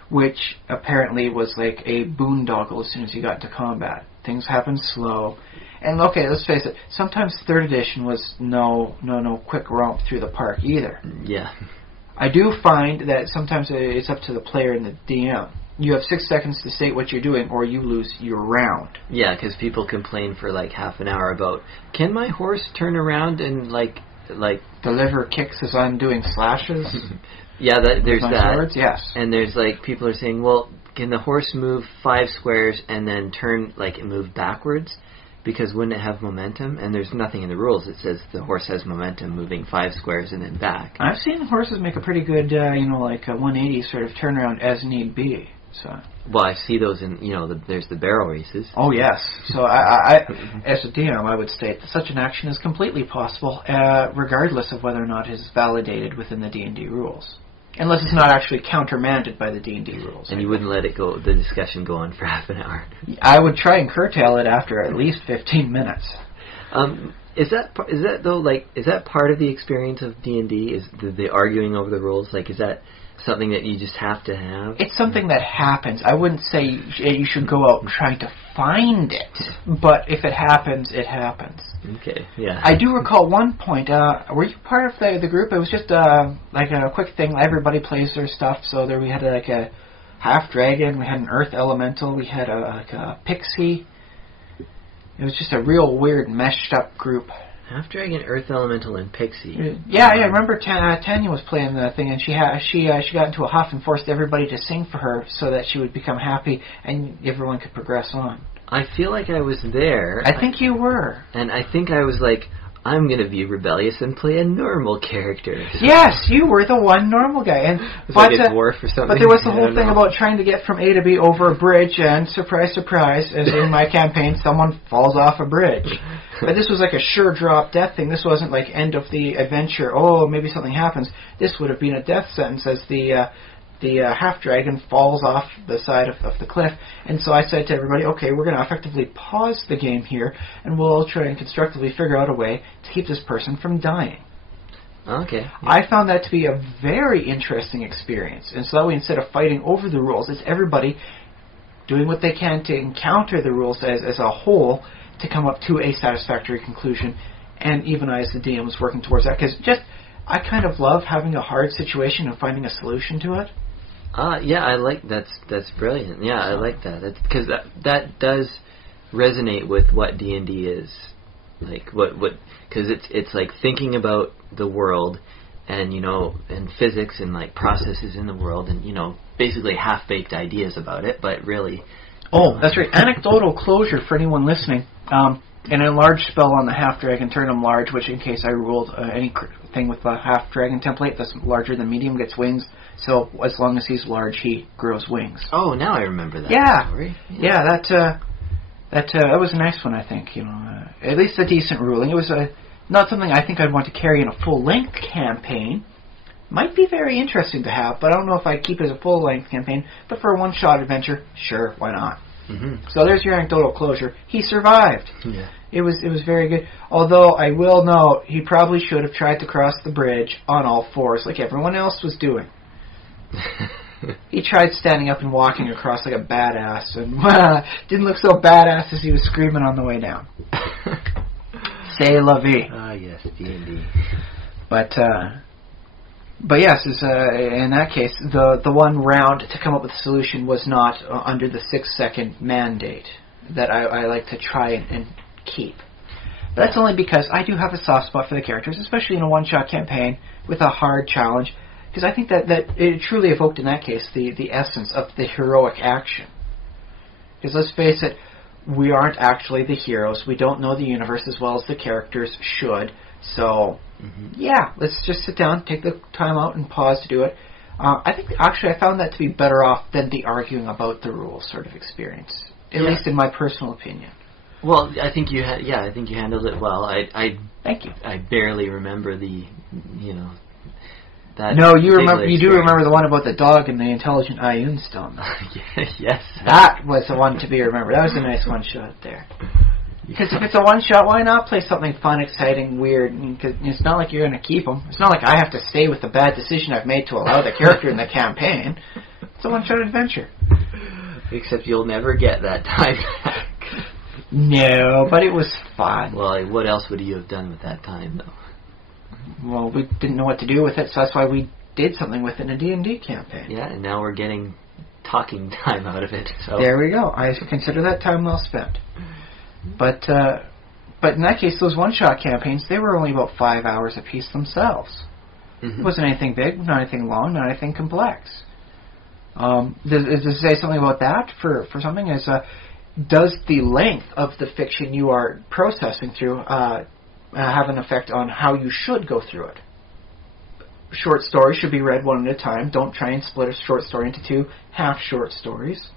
which apparently was like a boondoggle as soon as you got into combat. Things happen slow. And okay, let's face it, sometimes 3rd edition was no quick romp through the park either. Yeah. I do find that sometimes it's up to the player and the DM. You have 6 seconds to state what you're doing, or you lose your round. Yeah, because people complain for like half an hour about, can my horse turn around and like deliver kicks as I'm doing slashes? Yeah, there's that. Swords? Yes. And there's like people are saying, well, can the horse move 5 squares and then turn move backwards? Because wouldn't it have momentum? And there's nothing in the rules that says the horse has momentum moving 5 squares and then back. I've seen horses make a pretty good, a 180 sort of turnaround as need be. So. Well, I see those in, there's the barrel races. Oh, yes. So I as a DM, I would state that such an action is completely possible, regardless of whether or not it is validated within the D&D rules. Unless it's not actually countermanded by the D&D rules. And you wouldn't let it go, the discussion go on for half an hour. I would try and curtail it after at least 15 minutes. Is that part of the experience of D&D? Is the arguing over the rules? Is that something that you just have to have? It's something that happens. I wouldn't say you should go out trying to find it, but if it happens, it happens. Okay, yeah. I do recall one point, were you part of the group? It was just a quick thing. Everybody plays their stuff, so there we had a half-dragon, we had an earth elemental, we had a pixie. It was just a real weird, meshed-up group. Half-dragon, earth elemental, and pixie. Yeah, I remember Tanya was playing the thing, and she got into a huff and forced everybody to sing for her so that she would become happy and everyone could progress on. I feel like I was there. I think you were. And I think I was like, I'm going to be rebellious and play a normal character. Yes, you were the one normal guy. And like a dwarf or something. But there was the whole thing about trying to get from A to B over a bridge, and surprise, surprise, as in my campaign, someone falls off a bridge. But this was like a sure drop death thing. This wasn't like end of the adventure, oh, maybe something happens. This would have been a death sentence as the half-dragon falls off the side of the cliff. And so I said to everybody, okay, we're going to effectively pause the game here, and we'll try and constructively figure out a way to keep this person from dying. Okay. Yeah. I found that to be a very interesting experience. And so that way, instead of fighting over the rules, it's everybody doing what they can to encounter the rules as a whole to come up to a satisfactory conclusion. And even I, as the DM, was working towards that. Because I kind of love having a hard situation and finding a solution to it. Yeah, I like that's brilliant. Yeah, I like that. Because that does resonate with what D&D is. Like because it's like thinking about the world and and physics and like processes in the world and basically half-baked ideas about it, but really. Oh, that's right. Anecdotal closure for anyone listening. An enlarged spell on the half-dragon turned him large, which in case I ruled anything with a half-dragon template that's larger than medium gets wings. So as long as he's large, he grows wings. Oh, now I remember that story. Yeah, That was a nice one, I think. At least a decent ruling. It was not something I think I'd want to carry in a full-length campaign. Might be very interesting to have, but I don't know if I'd keep it as a full-length campaign. But for a one-shot adventure, sure, why not? Mm-hmm. So there's your anecdotal closure. He survived. Yeah. It was very good. Although I will note, he probably should have tried to cross the bridge on all fours like everyone else was doing. He tried standing up and walking across like a badass, and didn't look so badass as he was screaming on the way down. C'est la vie. Ah, yes, D&D. But yes, in that case, the one round to come up with a solution was not under the 6-second mandate that I like to try and keep. But that's only because I do have a soft spot for the characters, especially in a one-shot campaign with a hard challenge, because I think that it truly evoked, in that case, the essence of the heroic action. Because let's face it, we aren't actually the heroes. We don't know the universe as well as the characters should. So, yeah, let's just sit down, take the time out, and pause to do it. I think, actually, I found that to be better off than the arguing about the rules sort of experience, at least in my personal opinion. Well, I think you I think you handled it well. Thank you. I barely remember the, that. No, you do remember the one about the dog and the intelligent Ioun stone. Yes. That was the one to be remembered. That was a nice one shot there. Because if it's a one shot, why not play something fun, exciting, weird? Because it's not like you're going to keep them. It's not like I have to stay with the bad decision I've made to allow the character in the campaign. It's a one shot adventure. Except you'll never get that time back. No, but it was fun. Well, what else would you have done with that time, though? Well, we didn't know what to do with it, so that's why we did something with it in a D&D campaign. Yeah, and now we're getting talking time out of it. So there we go. I consider that time well spent. But in that case, those one-shot campaigns, they were only about 5 hours apiece themselves. Mm-hmm. It wasn't anything big, not anything long, not anything complex. Does it say something about that for something? Does the length of the fiction you are processing through have an effect on how you should go through it? Short stories should be read one at a time. Don't try and split a short story into 2 half-short stories.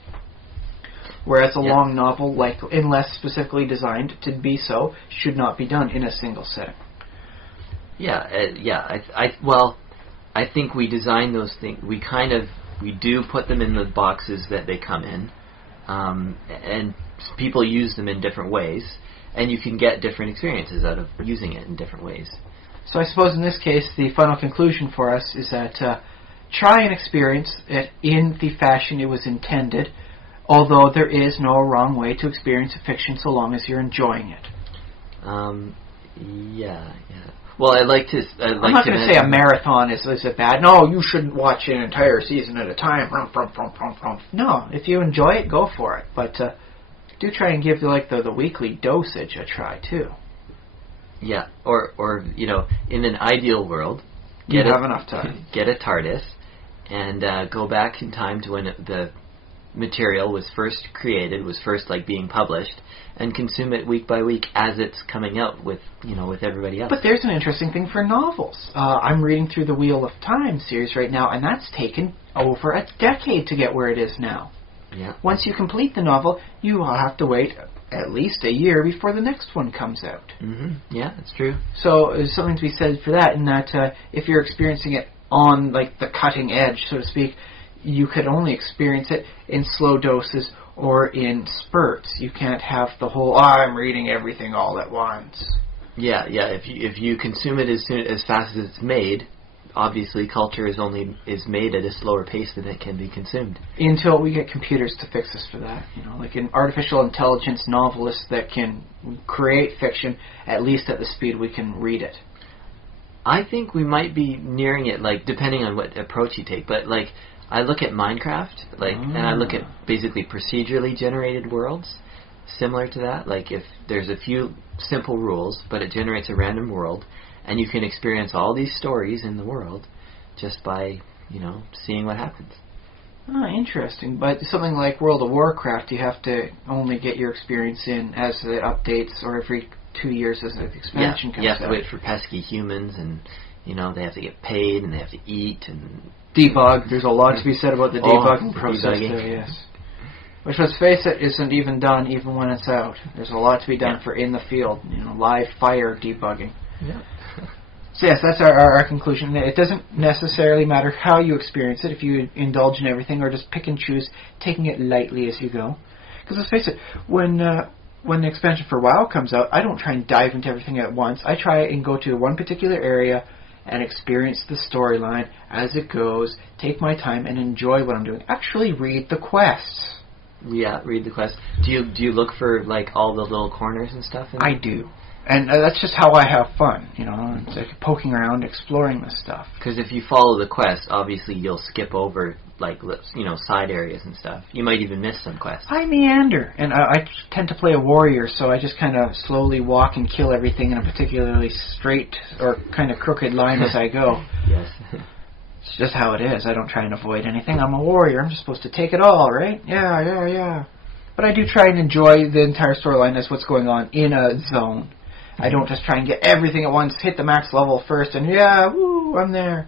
Whereas a long novel, like unless specifically designed to be so, should not be done in a single setting. I think we design those things. We do put them in the boxes that they come in, and people use them in different ways, and you can get different experiences out of using it in different ways. So I suppose in this case, the final conclusion for us is that try and experience it in the fashion it was intended. Although there is no wrong way to experience a fiction so long as you're enjoying it. Yeah. Well, I'm not going to say a marathon is bad. No, you shouldn't watch an entire season at a time. No, if you enjoy it, go for it. But do try and give the weekly dosage a try too. Yeah, or in an ideal world, have enough time. Get a TARDIS and go back in time to when the material was first created, was first being published, and consume it week by week as it's coming out with everybody else. But there's an interesting thing for novels. I'm reading through the Wheel of Time series right now, and that's taken over a decade to get where it is now. Yeah. Once you complete the novel, you will have to wait at least a year before the next one comes out. Mm-hmm. Yeah, that's true. So there's something to be said for that, in that if you're experiencing it on the cutting edge, so to speak, you could only experience it in slow doses or in spurts. You can't have the whole, I'm reading everything all at once. Yeah. If you consume it as fast as it's made, obviously culture is made at a slower pace than it can be consumed. Until we get computers to fix us for that. Like an artificial intelligence novelist that can create fiction at least at the speed we can read it. I think we might be nearing it, depending on what approach you take, but I look at Minecraft, and I look at basically procedurally generated worlds, similar to that. If there's a few simple rules, but it generates a random world, and you can experience all these stories in the world just by, seeing what happens. Interesting. But something like World of Warcraft, you have to only get your experience in as it updates, or every 2 years as the expansion comes out. You have to wait for pesky humans, and, they have to get paid, and they have to eat, and... Debug. There's a lot to be said about the debugging process there, yes. Which, let's face it, isn't even done even when it's out. There's a lot to be done for in the field, live fire debugging. Yeah. So yes, that's our conclusion. It doesn't necessarily matter how you experience it, if you indulge in everything or just pick and choose, taking it lightly as you go. Because let's face it, when the expansion for WoW comes out, I don't try and dive into everything at once. I try and go to one particular area and experience the storyline as it goes, take my time and enjoy what I'm doing. Actually read the quests. Yeah, read the quest. Do you look for like all the little corners and stuff? I do. And that's just how I have fun, It's like poking around, exploring this stuff. Because if you follow the quest, obviously you'll skip over, like, side areas and stuff. You might even miss some quests. I meander, and I tend to play a warrior, so I just kind of slowly walk and kill everything in a particularly straight or kind of crooked line as I go. Yes. It's just how it is. I don't try and avoid anything. I'm a warrior. I'm just supposed to take it all, right? Yeah. But I do try and enjoy the entire storyline as what's going on in a zone. I don't just try and get everything at once, hit the max level first, and I'm there.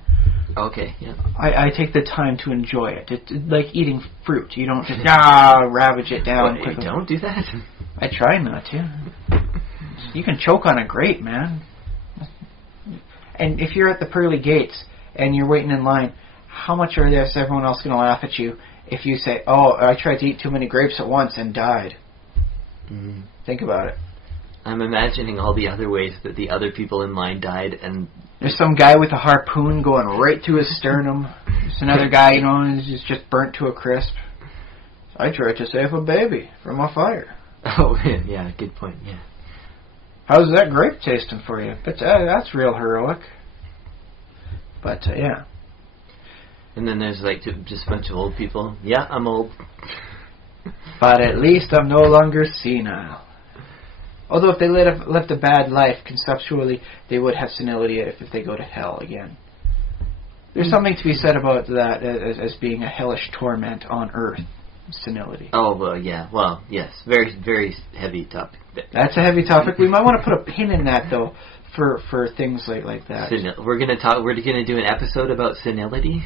Okay, yeah. I take the time to enjoy it. It's like eating fruit. You don't just ravage it down. You don't do that? I try not to. You can choke on a grape, man. And if you're at the pearly gates and you're waiting in line, how much is everyone else going to laugh at you if you say, I tried to eat too many grapes at once and died? Mm. Think about it. I'm imagining all the other ways that the other people in line died, and there's some guy with a harpoon going right through his sternum. There's another guy, who's just burnt to a crisp. I tried to save a baby from a fire. Oh, yeah, good point, yeah. How's that grape tasting for you? But that's real heroic. But, yeah. And then there's, just a bunch of old people. Yeah, I'm old. But at least I'm no longer senile. Although if they lived a bad life, conceptually, they would have senility if they go to hell again. There's something to be said about that as being a hellish torment on Earth, senility. Oh, well, yeah. Well, yes. Very, very heavy topic. That's a heavy topic. We might want to put a pin in that, though, for things like that. We're gonna do an episode about senility?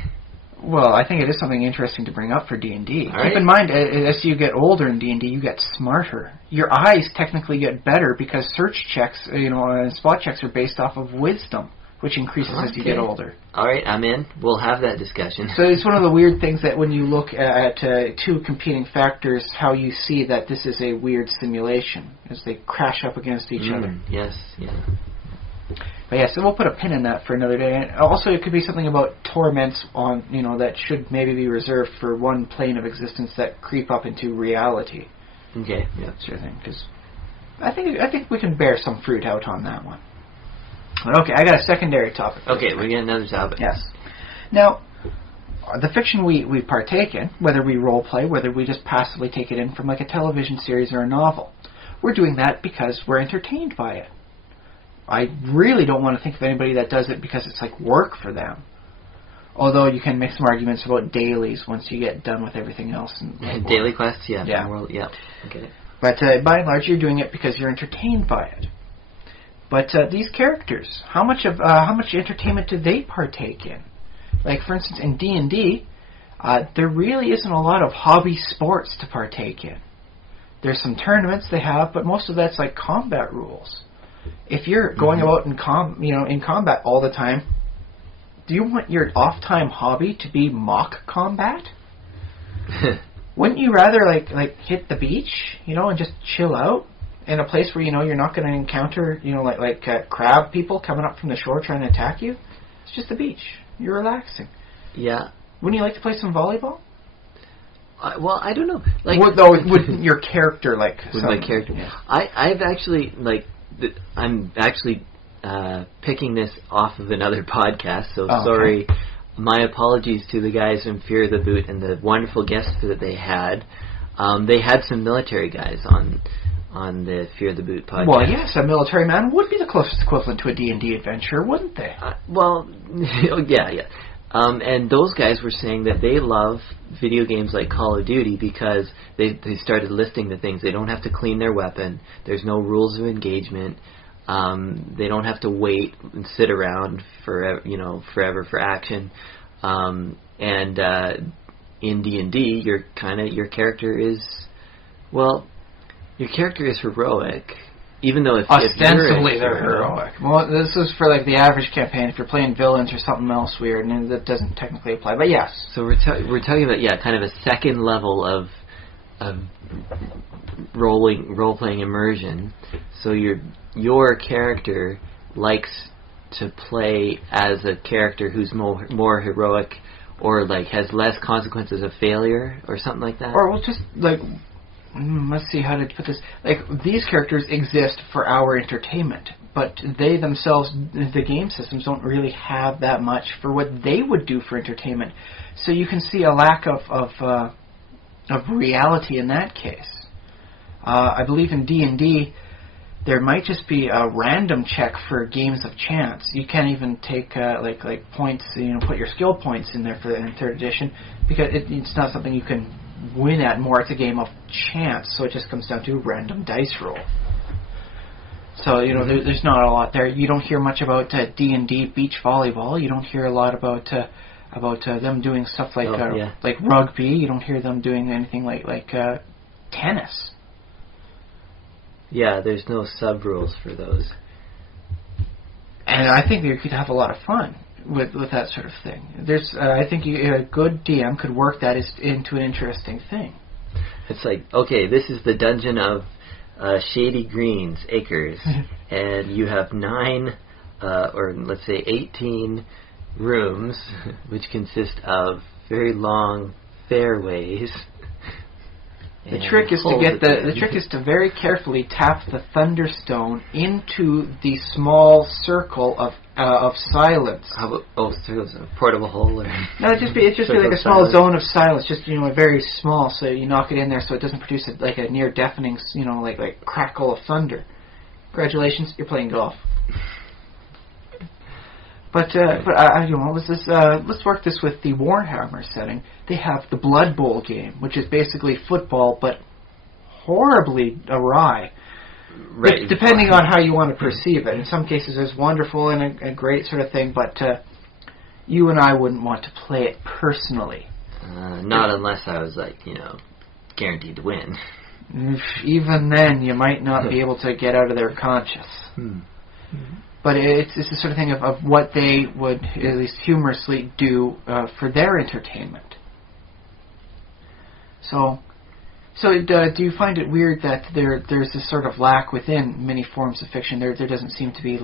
Well, I think it is something interesting to bring up for D&D. All right. Keep in mind, as you get older in D&D, you get smarter. Your eyes technically get better because search checks, and spot checks are based off of wisdom, which increases as you get older. All right, I'm in. We'll have that discussion. So it's one of the weird things that when you look at two competing factors, how you see that this is a weird simulation, as they crash up against each other. Yes, yeah. But yeah, so we'll put a pin in that for another day. And also, it could be something about torments on, that should maybe be reserved for one plane of existence that creep up into reality. Okay, yeah, sort of thing. Because I think we can bear some fruit out on that one. But okay, I got a secondary topic. Okay, we got another topic. Yes. Now, the fiction we partake in, whether we role play, whether we just passively take it in from like a television series or a novel, we're doing that because we're entertained by it. I really don't want to think of anybody that does it because it's like work for them. Although you can make some arguments about dailies once you get done with everything else. And daily quests, yeah. Yeah. Okay. But by and large, you're doing it because you're entertained by it. But these characters, how much entertainment do they partake in? Like, for instance, in D&D, there really isn't a lot of hobby sports to partake in. There's some tournaments they have, but most of that's like combat rules. If you're going about in combat all the time, do you want your off-time hobby to be mock combat? Wouldn't you rather like hit the beach, and just chill out in a place where you're not going to encounter crab people coming up from the shore trying to attack you? It's just the beach. You're relaxing. Yeah. Wouldn't you like to play some volleyball? Well, I don't know. Would your character like? With my character, yeah. I've actually I'm actually picking this off of another podcast, so sorry. Okay. My apologies to the guys from Fear the Boot and the wonderful guests that they had. They had some military guys on the Fear the Boot podcast. Well, yes, a military man would be the closest equivalent to a D&D adventure, wouldn't they? Yeah. And those guys were saying that they love video games like Call of Duty because they started listing the things. They don't have to clean their weapon. There's no rules of engagement. They don't have to wait and sit around forever for action. And in D&D, your character is, well, your character is heroic, even though if ostensibly if they're heroic. Well, this is for like the average campaign. If you're playing villains or something else weird, and that doesn't technically apply. But yes. So we're talking about kind of a second level of role playing immersion. So your character likes to play as a character who's more heroic, or like has less consequences of failure, or something like that. Or we'll just like. Let's see how to put this. Like, these characters exist for our entertainment, but they themselves, the game systems, don't really have that much for what they would do for entertainment. So you can see a lack of reality in that case. I believe in D&D, there might just be a random check for games of chance. You can't even take like points, put your skill points in there in 3rd edition, because it's not something you can win at. More, it's a game of chance, so it just comes down to random dice roll. So there's not a lot there. You don't hear much about D&D beach volleyball. You don't hear a lot about them doing stuff like rugby. You don't hear them doing anything like tennis. Yeah, there's no sub rules for those. And I think you could have a lot of fun with that sort of thing. I think a good DM could work that into an interesting thing. It's like, okay, this is the dungeon of Shady Greens Acres, and you have 9, or let's say 18 rooms, which consist of very long fairways. The trick is to very carefully tap the thunderstone into the small circle of silence. So it's a portable hole, or no, it's just be like a small zone of silence, just very small. So you knock it in there, so it doesn't produce a near deafening, like crackle of thunder. Congratulations, you're playing golf. But let's work this with the Warhammer setting. They have the Blood Bowl game, which is basically football, but horribly awry. Right. Depending on how you want to perceive it. In some cases, it's wonderful and a great sort of thing, but you and I wouldn't want to play it personally. Not unless I was guaranteed to win. Even then, you might not be able to get out of their conscience. But it's the sort of thing of what they would, at least humorously, do for their entertainment. So do you find it weird that there's this sort of lack within many forms of fiction? There doesn't seem to be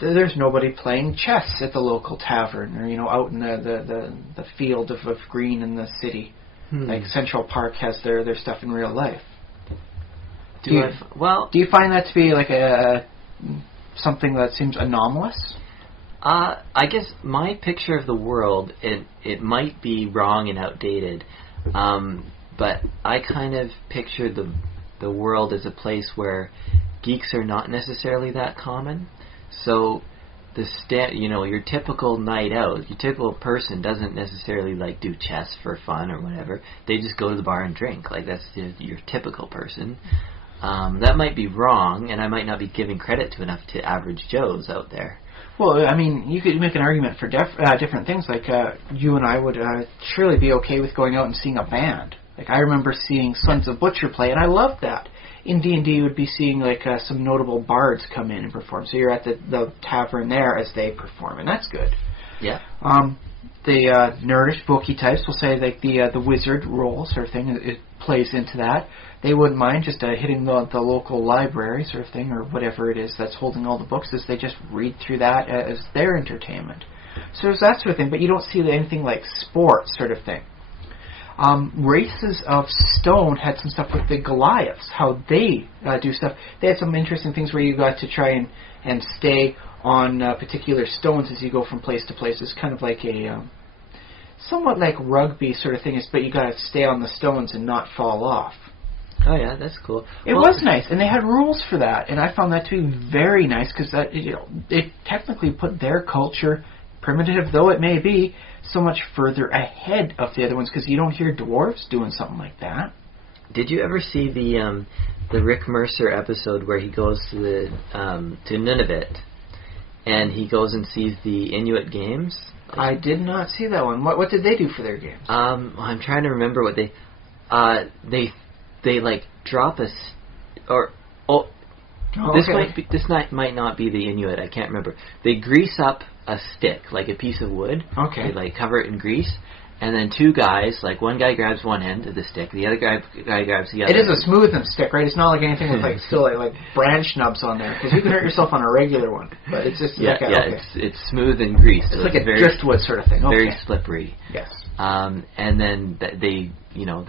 there's nobody playing chess at the local tavern, or out in the field of green in the city. Like Central Park has their stuff in real life. Do you find that to be like something that seems anomalous? I guess my picture of the world, it might be wrong and outdated, but I kind of picture the world as a place where geeks are not necessarily that common. So your typical night out, your typical person doesn't necessarily do chess for fun or whatever. They just go to the bar and drink. That's your typical person. That might be wrong, and I might not be giving credit to enough to average Joes out there. Well, I mean, you could make an argument for different things. You and I would surely be okay with going out and seeing a band. I remember seeing Sons of Butcher play, and I loved that. In D&D, you would be seeing some notable bards come in and perform. So you're at the tavern there as they perform, and that's good. Yeah. The nerdish bookie types will say the wizard role sort of thing. It plays into that. They wouldn't mind just hitting the local library sort of thing, or whatever it is that's holding all the books, as they just read through that as their entertainment. So there's that sort of thing, but you don't see anything like sports sort of thing. Races of Stone had some stuff with the Goliaths, how they do stuff. They had some interesting things where you got to try and stay on particular stones as you go from place to place. It's kind of like a somewhat like rugby sort of thing, but you got to stay on the stones and not fall off. Oh yeah, that's cool. It was nice, and they had rules for that, and I found that to be very nice because it technically put their culture, primitive though it may be, so much further ahead of the other ones, because you don't hear dwarves doing something like that. Did you ever see the Rick Mercer episode where he goes to Nunavut, and he goes and sees the Inuit Games I did not see that one. What did they do for their games? I'm trying to remember what they like drop a this might not be the Inuit. I can't remember. They grease up a stick, like a piece of wood. Okay. They like cover it in grease, and then two guys, like one guy grabs one end of the stick, the other guy grabs the other. It is a smoothing stick, right? It's not like anything with like still like branch nubs on there, because you can hurt yourself on a regular one. But it's just it's smooth and greased. It's so like a driftwood sort of thing. Okay. Very slippery. Yes. And then they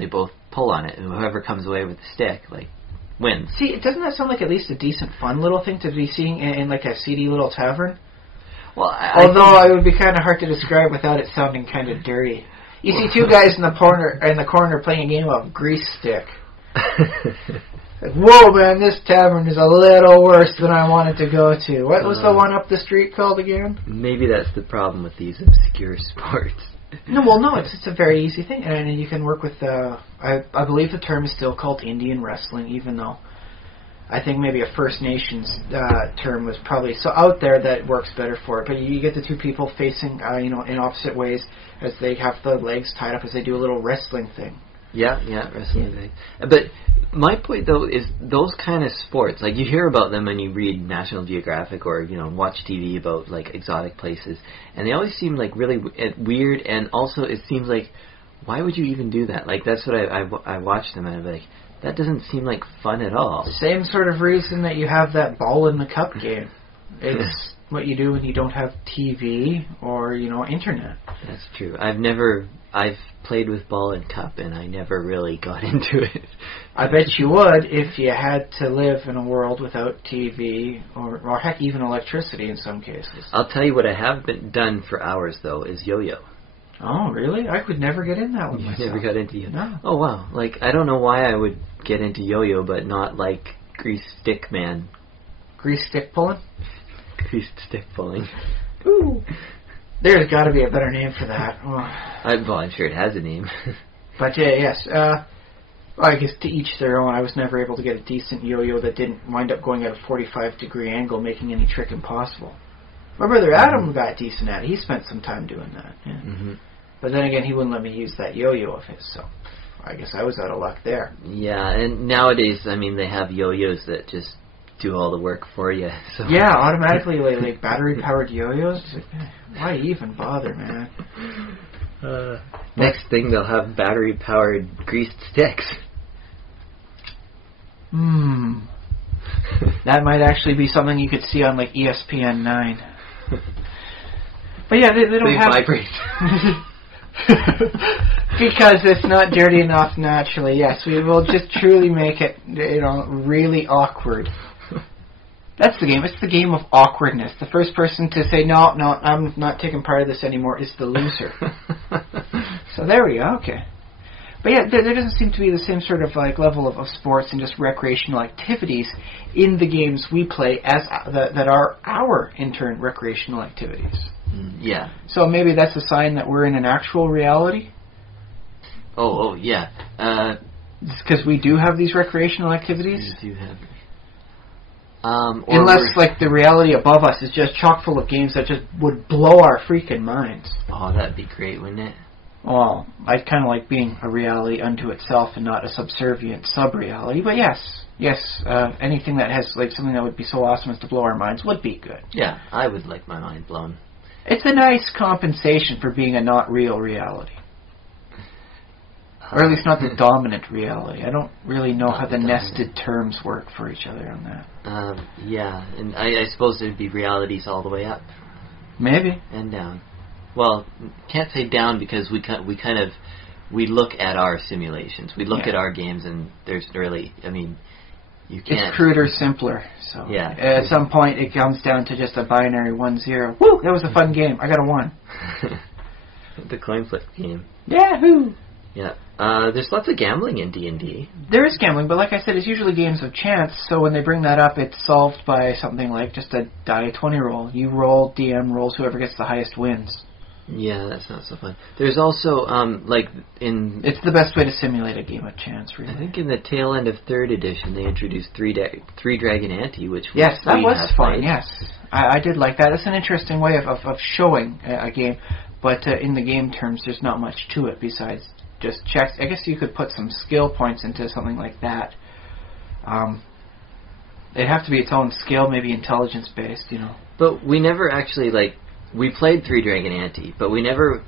both pull on it, and whoever comes away with the stick, like, wins. See, doesn't that sound like at least a decent, fun little thing to be seeing in like a seedy little tavern? Well, although it would be kind of hard to describe without it sounding kind of dirty. You see two guys in the corner playing a game of grease stick. Like, whoa, man, this tavern is a little worse than I wanted to go to. What was the one up the street called again? Maybe that's the problem with these obscure sports. No, it's a very easy thing, and you can work with. I believe the term is still called Indian wrestling, even though I think maybe a First Nations term was probably so out there that works better for it. But you get the two people facing, in opposite ways as they have the legs tied up as they do a little wrestling thing. Yeah, wrestling thing. But my point, though, is those kind of sports, like you hear about them and you read National Geographic or, watch TV about, like, exotic places, and they always seem, like, really weird, and also it seems like, why would you even do that? Like, that's what I watch them, and I'm like, that doesn't seem like fun at all. Same sort of reason that you have that ball in the cup game. It's what you do when you don't have TV or, internet. That's true. I've played with ball and cup, and I never really got into it. I bet you would if you had to live in a world without TV or heck, even electricity in some cases. I'll tell you what I have done for hours, though, is yo-yo. Oh, really? I could never get in that one myself. You never got into yo-yo? No. Oh, wow. Like, I don't know why I would get into yo-yo, but not like grease stick man. Grease stick pulling? Greased stick pulling. Ooh. There's got to be a better name for that. Oh. I'm sure it has a name. But yes, I guess to each their own. I was never able to get a decent yo-yo that didn't wind up going at a 45-degree angle, making any trick impossible. My brother Adam got decent at it. He spent some time doing that. Yeah. Mm-hmm. But then again, he wouldn't let me use that yo-yo of his, so I guess I was out of luck there. Yeah, and nowadays, they have yo-yos that just do all the work for you. So. Yeah, automatically, like battery-powered yo-yos. Why even bother, man? Next thing, they'll have battery-powered greased sticks. That might actually be something you could see on, like, ESPN 9. But yeah, they don't have... vibrate. Because it's not dirty enough naturally. Yes, we will just truly make it, really awkward. That's the game. It's the game of awkwardness. The first person to say, no, I'm not taking part of this anymore is the loser. So there we go. Okay. But yeah, there doesn't seem to be the same sort of like level of sports and just recreational activities in the games we play as that are our, in turn, recreational activities. Yeah. So maybe that's a sign that we're in an actual reality? Oh, yeah. Because we do have these recreational activities? We do have... Unless, like, the reality above us is just chock full of games that just would blow our freaking minds. Oh, that'd be great, wouldn't it? Well, I'd kind of like being a reality unto itself and not a subservient sub-reality. But yes, anything that has, like, something that would be so awesome as to blow our minds would be good. Yeah, I would like my mind blown. It's a nice compensation for being a not real reality. Or at least not the dominant reality. I don't really know how the nested terms work for each other on that. Yeah, and I suppose there'd be realities all the way up. Maybe. And down. Well, can't say down because we look at our simulations. We look at our games and there's really, you can't... It's cruder, simpler. So yeah. At some point it comes down to just a binary 1-0. Woo! That was a fun game. I got a 1. The coin flip game. Yahoo! Yeah. There's lots of gambling in D&D. There is gambling, but like I said, it's usually games of chance, so when they bring that up, it's solved by something like just a die 20 roll. You roll, DM rolls, whoever gets the highest wins. Yeah, that's not so fun. There's also, It's the best way to simulate a game of chance, really. I think in the tail end of 3rd edition, they introduced Three Dragon Ante, which yes, that was fun, played. yes. I did like that. It's an interesting way of showing a game. But in the game terms, there's not much to it besides just checks. I guess you could put some skill points into something like that. It'd have to be its own skill, maybe intelligence-based, you know. But we never actually, like, we played Three Dragon Ante, but we never,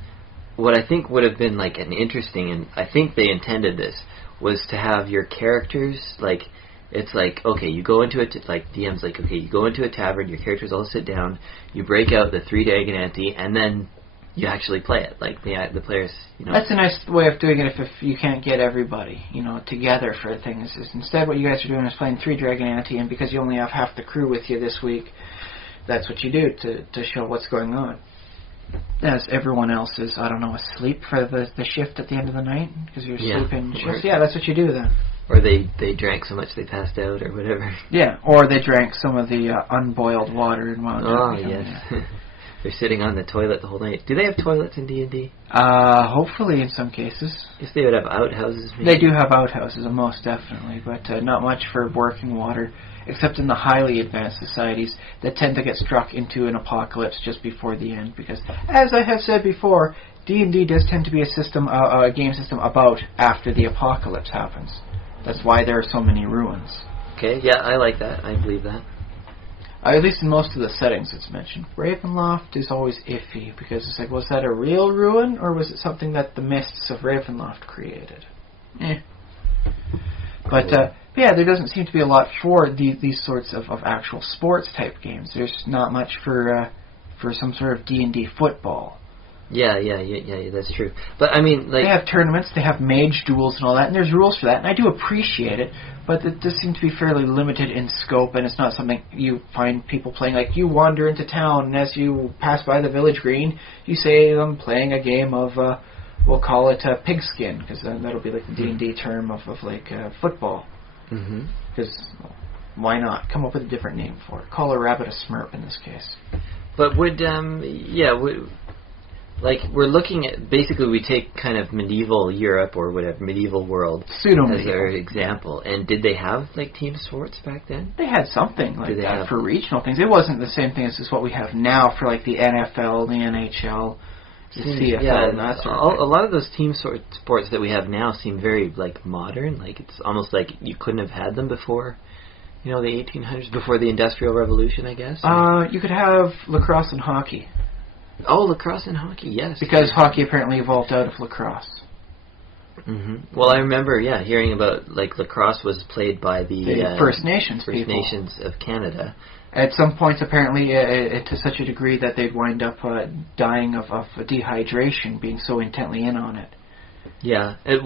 what I think would have been, like, an interesting, and I think they intended this, was to have your characters, like, it's like, okay, you go into it, like, DM's like, okay, you go into a tavern, your characters all sit down, you break out the Three Dragon Ante, and then you actually play it, like, the players, you know. That's a nice way of doing it if you can't get everybody, you know, together for things. Is instead what you guys are doing is playing Three Dragon Ante, and because you only have half the crew with you this week, that's what you do to show what's going on. As everyone else is, I don't know, asleep for the shift at the end of the night, because you're sleeping shifts. Yeah, that's what you do then. Or they drank so much they passed out, or whatever. Yeah, or they drank some of the unboiled water and wound up. Oh, yes. They're sitting on the toilet the whole night. Do they have toilets in D&D? Hopefully in some cases. Yes, they would have outhouses. Maybe. They do have outhouses, most definitely, but not much for working water, except in the highly advanced societies that tend to get struck into an apocalypse just before the end. Because, as I have said before, D&D does tend to be a game system about after the apocalypse happens. That's why there are so many ruins. Okay, yeah, I like that. I believe that. At least in most of the settings it's mentioned. Ravenloft is always iffy, because it's like, was that a real ruin, or was it something that the mists of Ravenloft created? But, yeah, there doesn't seem to be a lot for these sorts of actual sports-type games. There's not much for some sort of D&D football. Yeah, that's true. But, I mean, like... They have tournaments, they have mage duels and all that, and there's rules for that, and I do appreciate it, but it does seem to be fairly limited in scope, and it's not something you find people playing. Like, you wander into town, and as you pass by the village green, you say I'm playing a game of, we'll call it pigskin, because that'll be like the D&D term of football. Because, why not? Come up with a different name for it. Call a rabbit a smurp in this case. But would, like, we're looking at, basically we take kind of medieval Europe or whatever, medieval world as our example. And did they have, like, team sports back then? They had something like that for regional things. It wasn't the same thing as what we have now for, like, the NFL, the NHL, the CFL, and that sort of thing. A lot of those team sports that we have now seem very, like, modern. Like, it's almost like you couldn't have had them before, you know, the 1800s, before the Industrial Revolution, I guess. You could have lacrosse and hockey. Oh, lacrosse and hockey, yes. Because hockey apparently evolved out of lacrosse. Well, I remember, hearing about, like, lacrosse was played by the First Nations people. First Nations of Canada. At some points, apparently, to such a degree that they'd wind up dying of dehydration, being so intently in on it. Yeah, that's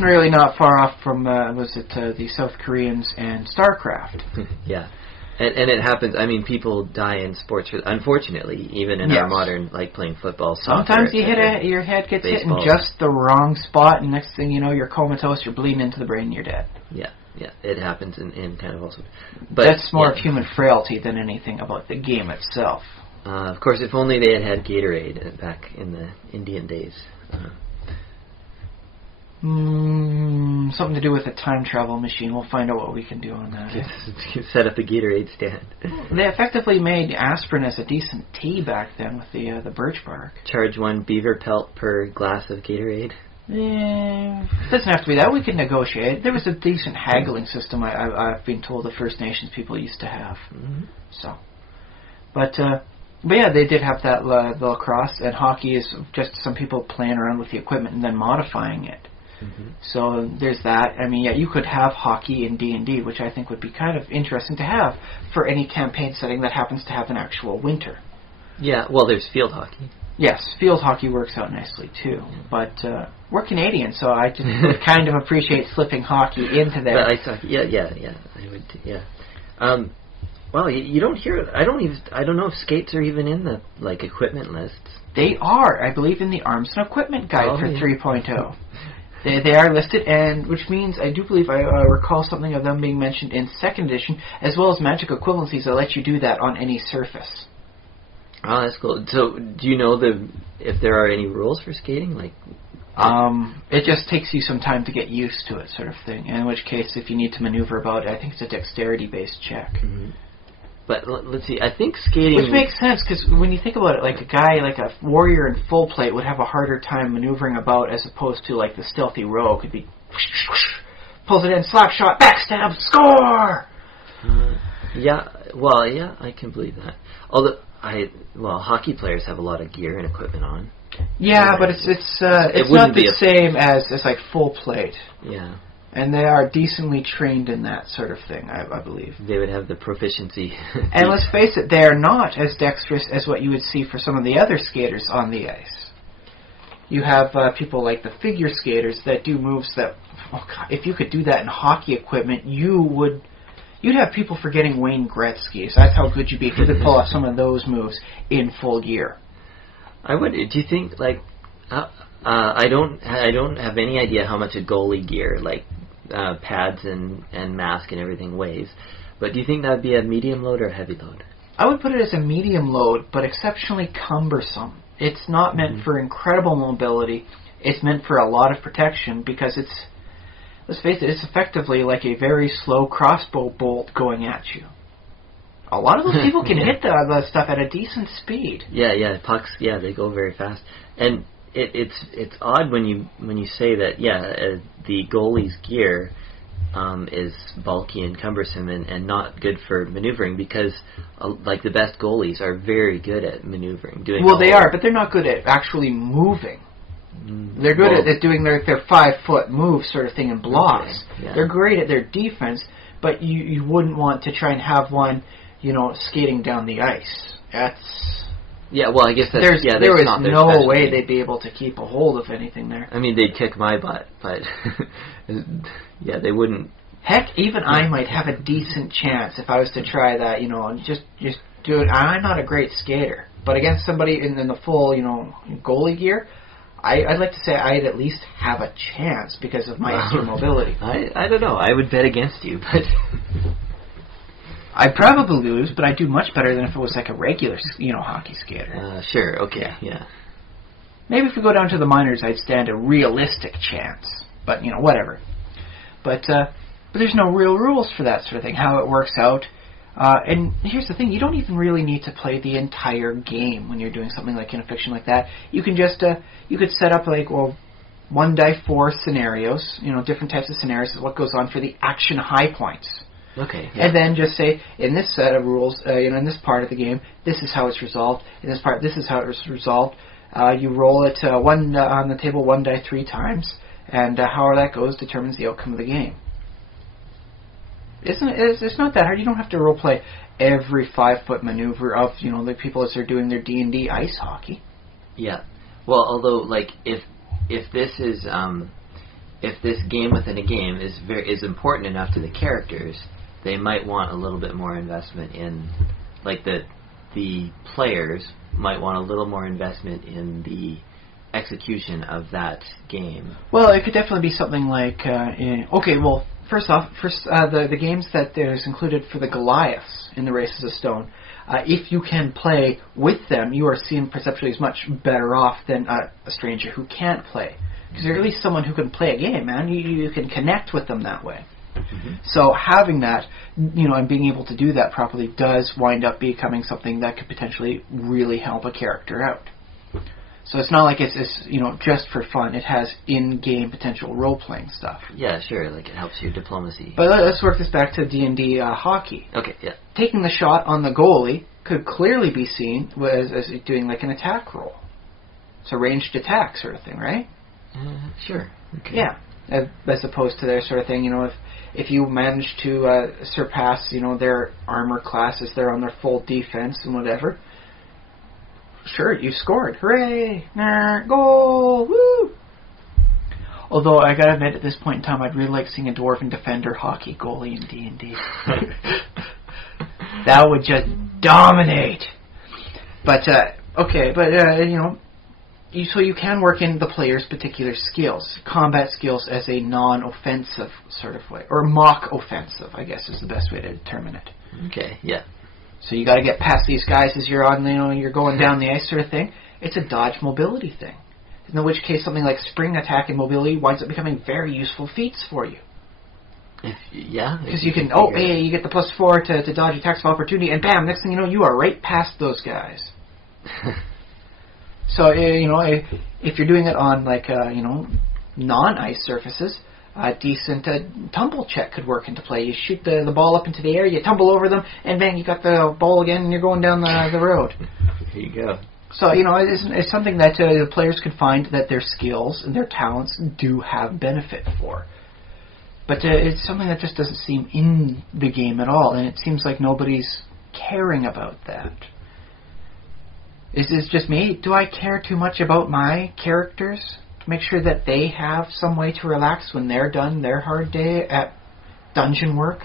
really not far off from, the South Koreans and StarCraft. Yeah. And it happens, I mean, people die in sports, unfortunately, even in our modern, like, playing football, soccer. Sometimes your head gets hit in just the wrong spot, and next thing you know, you're comatose, you're bleeding into the brain, and you're dead. Yeah, it happens in kind of also. But that's more of human frailty than anything about the game itself. Of course, if only they had Gatorade back in the Indian days. Something to do with a time travel machine. We'll find out what we can do on that. Set up a Gatorade stand. They effectively made aspirin as a decent tea back then with the birch bark. Charge 1 beaver pelt per glass of Gatorade. It doesn't have to be that. We can negotiate. There was a decent haggling system I've been told the First Nations people used to have. So, But yeah, they did have that the lacrosse, and hockey is just some people playing around with the equipment and then modifying it. So there's that. I mean, yeah, you could have hockey in D&D, which I think would be kind of interesting to have for any campaign setting that happens to have an actual winter. Yeah, well, there's field hockey. Yes, field hockey works out nicely too. But we're Canadian, so I just would kind of appreciate slipping hockey into there. But I would. Yeah. Well, you don't hear it. I don't know if skates are even in the equipment lists. They are, I believe, in the Arms and Equipment Guide for 3.0. They are listed, and which means I do believe I recall something of them being mentioned in 2nd edition, as well as magic equivalencies that let you do that on any surface. Oh, that's cool. So, do you know if there are any rules for skating? It just takes you some time to get used to it, sort of thing. In which case, if you need to maneuver about, I think it's a dexterity-based check. But let's see. I think skating, which makes sense because when you think about it, like a guy, like a warrior in full plate, would have a harder time maneuvering about as opposed to like the stealthy rogue could be pulls it in, slap shot, backstab, score. Yeah. Well, yeah, I can believe that. Although hockey players have a lot of gear and equipment on. Yeah, but it's not the same as like full plate. Yeah. And they are decently trained in that sort of thing, I believe. They would have the proficiency. And let's face it, they are not as dexterous as what you would see for some of the other skaters on the ice. You have people like the figure skaters that do moves that, oh God, if you could do that in hockey equipment, you'd have people forgetting Wayne Gretzky. So that's how good you'd be if you could pull off some of those moves in full gear. Do you think, like, I don't have any idea how much a goalie gear, like, pads and mask and everything weighs, but do you think that would be a medium load or a heavy load? I would put it as a medium load, but exceptionally cumbersome. It's not meant for incredible mobility. It's meant for a lot of protection because let's face it, it's effectively like a very slow crossbow bolt going at you. A lot of those people can hit the stuff at a decent speed. Yeah, pucks, yeah, they go very fast. And it's odd when you say that, the goalie's gear is bulky and cumbersome and not good for maneuvering because, like, the best goalies are very good at maneuvering. They are, but they're not good at actually moving. They're good at doing their 5-foot move sort of thing in blocks. Okay, yeah. They're great at their defense, but you wouldn't want to try and have one, skating down the ice. Yeah, well, I guess that's... There was no way they'd be able to keep a hold of anything there. I mean, they'd kick my butt, but... yeah, they wouldn't... Heck, even I might have a decent chance if I was to try that, and just do it. I'm not a great skater, but against somebody in the full, goalie gear, I'd like to say I'd at least have a chance because of my extra mobility. I don't know. I would bet against you, but... I'd probably lose, but I'd do much better than if it was like a regular, hockey skater. Sure, okay, yeah. Maybe if we go down to the minors, I'd stand a realistic chance. But, whatever. But there's no real rules for that sort of thing, how it works out. And here's the thing, you don't even really need to play the entire game when you're doing something like in a fiction like that. You can just, you could set up 1-4 scenarios, different types of scenarios is what goes on for the action high points. Okay. Yeah. And then just say, in this set of rules, in this part of the game, this is how it's resolved. In this part, this is how it's resolved. You roll it on the table 1 die 3 times, and however that goes determines the outcome of the game. It's not that hard. You don't have to roleplay every 5-foot maneuver of the people as they're doing their D&D ice hockey. Yeah. Well, although if this is if this game within a game is important enough to the characters, they might want a little bit more investment in, the players might want a little more investment in the execution of that game. Well, it could definitely be something like, first off, the games that there's included for the Goliaths in the Races of Stone, if you can play with them, you are seen perceptually as much better off than a stranger who can't play. Because you're at least someone who can play a game, man. You can connect with them that way. Mm-hmm. So having that, and being able to do that properly does wind up becoming something that could potentially really help a character out. So it's not like it's just for fun. It has in-game potential role-playing stuff. Yeah, sure. It helps your diplomacy. But let's work this back to D&D hockey. Okay, yeah. Taking the shot on the goalie could clearly be seen as doing an attack roll. It's a ranged attack sort of thing, right? Sure. Okay. Yeah. As opposed to their sort of thing, if you manage to surpass, their armor classes, they're on their full defense and whatever. Sure, you scored. Hooray! Goal! Woo! Although, I gotta admit, at this point in time, I'd really like seeing a Dwarven Defender hockey goalie in D&D. That would just dominate! But, so you can work in the player's particular skills, combat skills as a non-offensive sort of way, or mock-offensive, I guess is the best way to determine it. Okay, yeah. So you got to get past these guys as you're on, you're going down the ice sort of thing. It's a dodge mobility thing. In which case, something like spring attack and mobility winds up becoming very useful feats for you. Because you can, you get the +4 to dodge attacks of opportunity, and bam, next thing you know, you are right past those guys. So, if you're doing it on, like, non-ice surfaces, a decent tumble check could work into play. You shoot the ball up into the air, you tumble over them, and bang, you got the ball again, and you're going down the road. There you go. So, it's something that the players can find that their skills and their talents do have benefit for. But it's something that just doesn't seem in the game at all, and it seems like nobody's caring about that. Is this just me? Do I care too much about my characters? To make sure that they have some way to relax when they're done their hard day at dungeon work?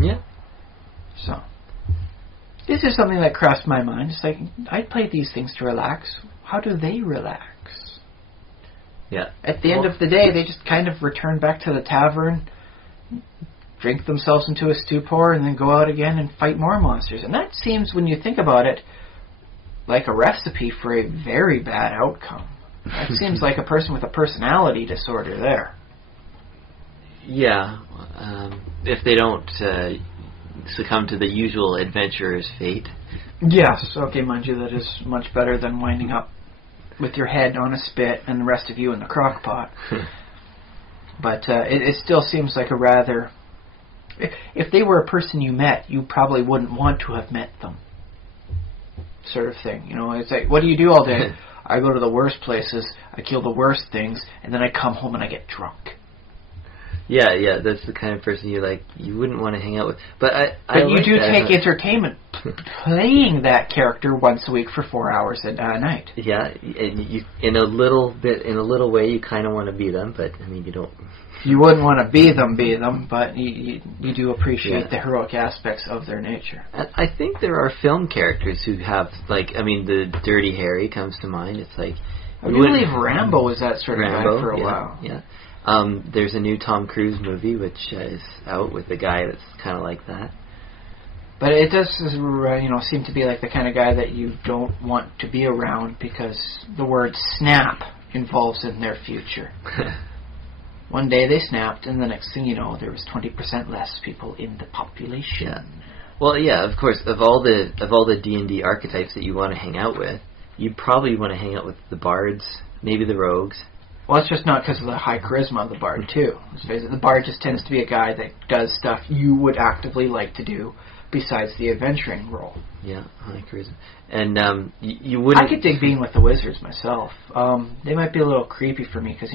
Yeah. So, this is something that crossed my mind. It's like, I play these things to relax. How do they relax? Yeah. At the end of the day, they just kind of return back to the tavern, drink themselves into a stupor, and then go out again and fight more monsters. And that seems, when you think about it, like a recipe for a very bad outcome. That seems like a person with a personality disorder there. Yeah. If they don't succumb to the usual adventurer's fate. Yes. Okay, mind you, that is much better than winding up with your head on a spit and the rest of you in the crock pot. But it still seems like a rather... If they were a person you met, you probably wouldn't want to have met them. Sort of thing. It's like, what do you do all day? I go to the worst places, I kill the worst things, and then I come home and I get drunk. Yeah, that's the kind of person you wouldn't want to hang out with. But you like do take entertainment playing that character once a week for 4 hours a night. Yeah, and you, in a little way, you kind of want to be them, but I mean, you don't. You wouldn't want to be them, but you do appreciate the heroic aspects of their nature. I think there are film characters who have, the Dirty Harry comes to mind. It's like... I believe Rambo was that sort of guy for a while. Yeah. There's a new Tom Cruise movie which is out with a guy that's kind of like that. But it does, seem to be like the kind of guy that you don't want to be around because the word snap involves in their future. One day they snapped, and the next thing you know, there was 20% less people in the population. Yeah. Well, yeah, of course, of all the D&D archetypes that you want to hang out with, you probably want to hang out with the bards, maybe the rogues. Well, it's just not because of the high charisma of the bard, too. Let's face it, the bard just tends to be a guy that does stuff you would actively like to do besides the adventuring role. Yeah, high charisma. And you wouldn't... I could dig being with the wizards myself. They might be a little creepy for me because,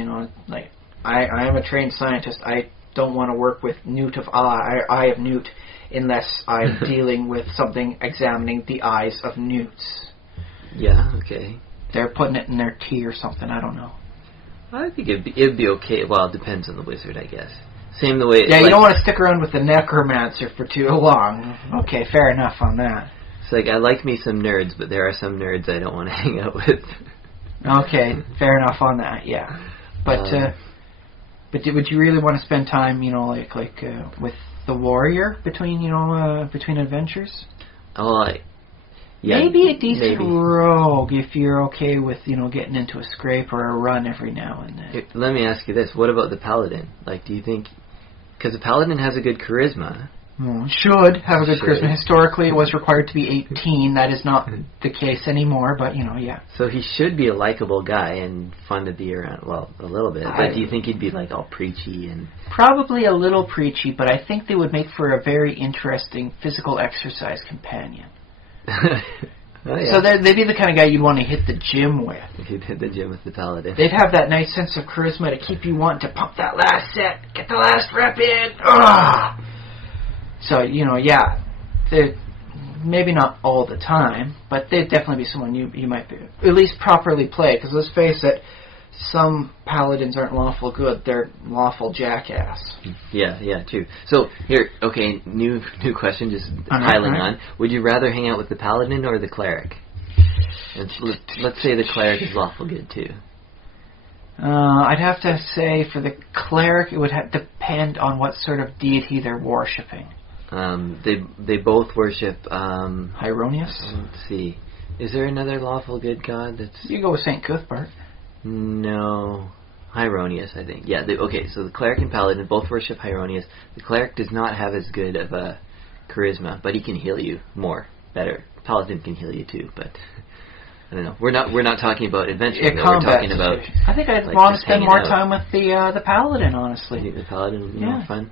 I am a trained scientist. I don't want to work with Newt of Eye of Newt unless I'm dealing with something examining the eyes of newts. Yeah, okay. They're putting it in their tea or something, I don't know. I think it'd be okay. Well, it depends on the wizard, I guess. Same the way... Yeah, you don't want to stick around with the necromancer for too long. Okay, fair enough on that. It's like, I like me some nerds, but there are some nerds I don't want to hang out with. Okay, fair enough on that, yeah. But would you really want to spend time, with the warrior between adventures? Oh, yeah. Maybe a decent rogue if you're okay with, getting into a scrape or a run every now and then. Let me ask you this. What about the paladin? Do you think... Because the paladin has a good charisma. Should have a good charisma. Historically, it was required to be 18. That is not the case anymore, but, yeah. So he should be a likable guy and fun to be around. Well, a little bit. But do you think he'd be, all preachy and... Probably a little preachy, but I think they would make for a very interesting physical exercise companion. Oh, yeah. So they'd be the kind of guy you'd want to hit the gym with. You'd hit the gym with the paladin. They'd have that nice sense of charisma to keep you wanting to pump that last set, get the last rep in. Ugh! So, yeah, maybe not all the time, but they'd definitely be someone you might be, at least properly play, because let's face it, some paladins aren't lawful good, they're lawful jackass. Yeah, true. So, here, okay, new question, just piling on. Would you rather hang out with the paladin or the cleric? And let's say the cleric is lawful good, too. I'd have to say for the cleric, it would depend on what sort of deity they're worshipping. They both worship... Hieronius? Let's see. Is there another lawful good god that's... You go with St. Cuthbert. No. Hieronius, I think. Yeah, okay, so the cleric and paladin both worship Hieronius. The cleric does not have as good of a charisma, but he can heal you better. Paladin can heal you too, but I don't know. We're not talking about adventure. We're talking about. I think I'd want to spend more time with the paladin, honestly. I think the paladin would be more fun.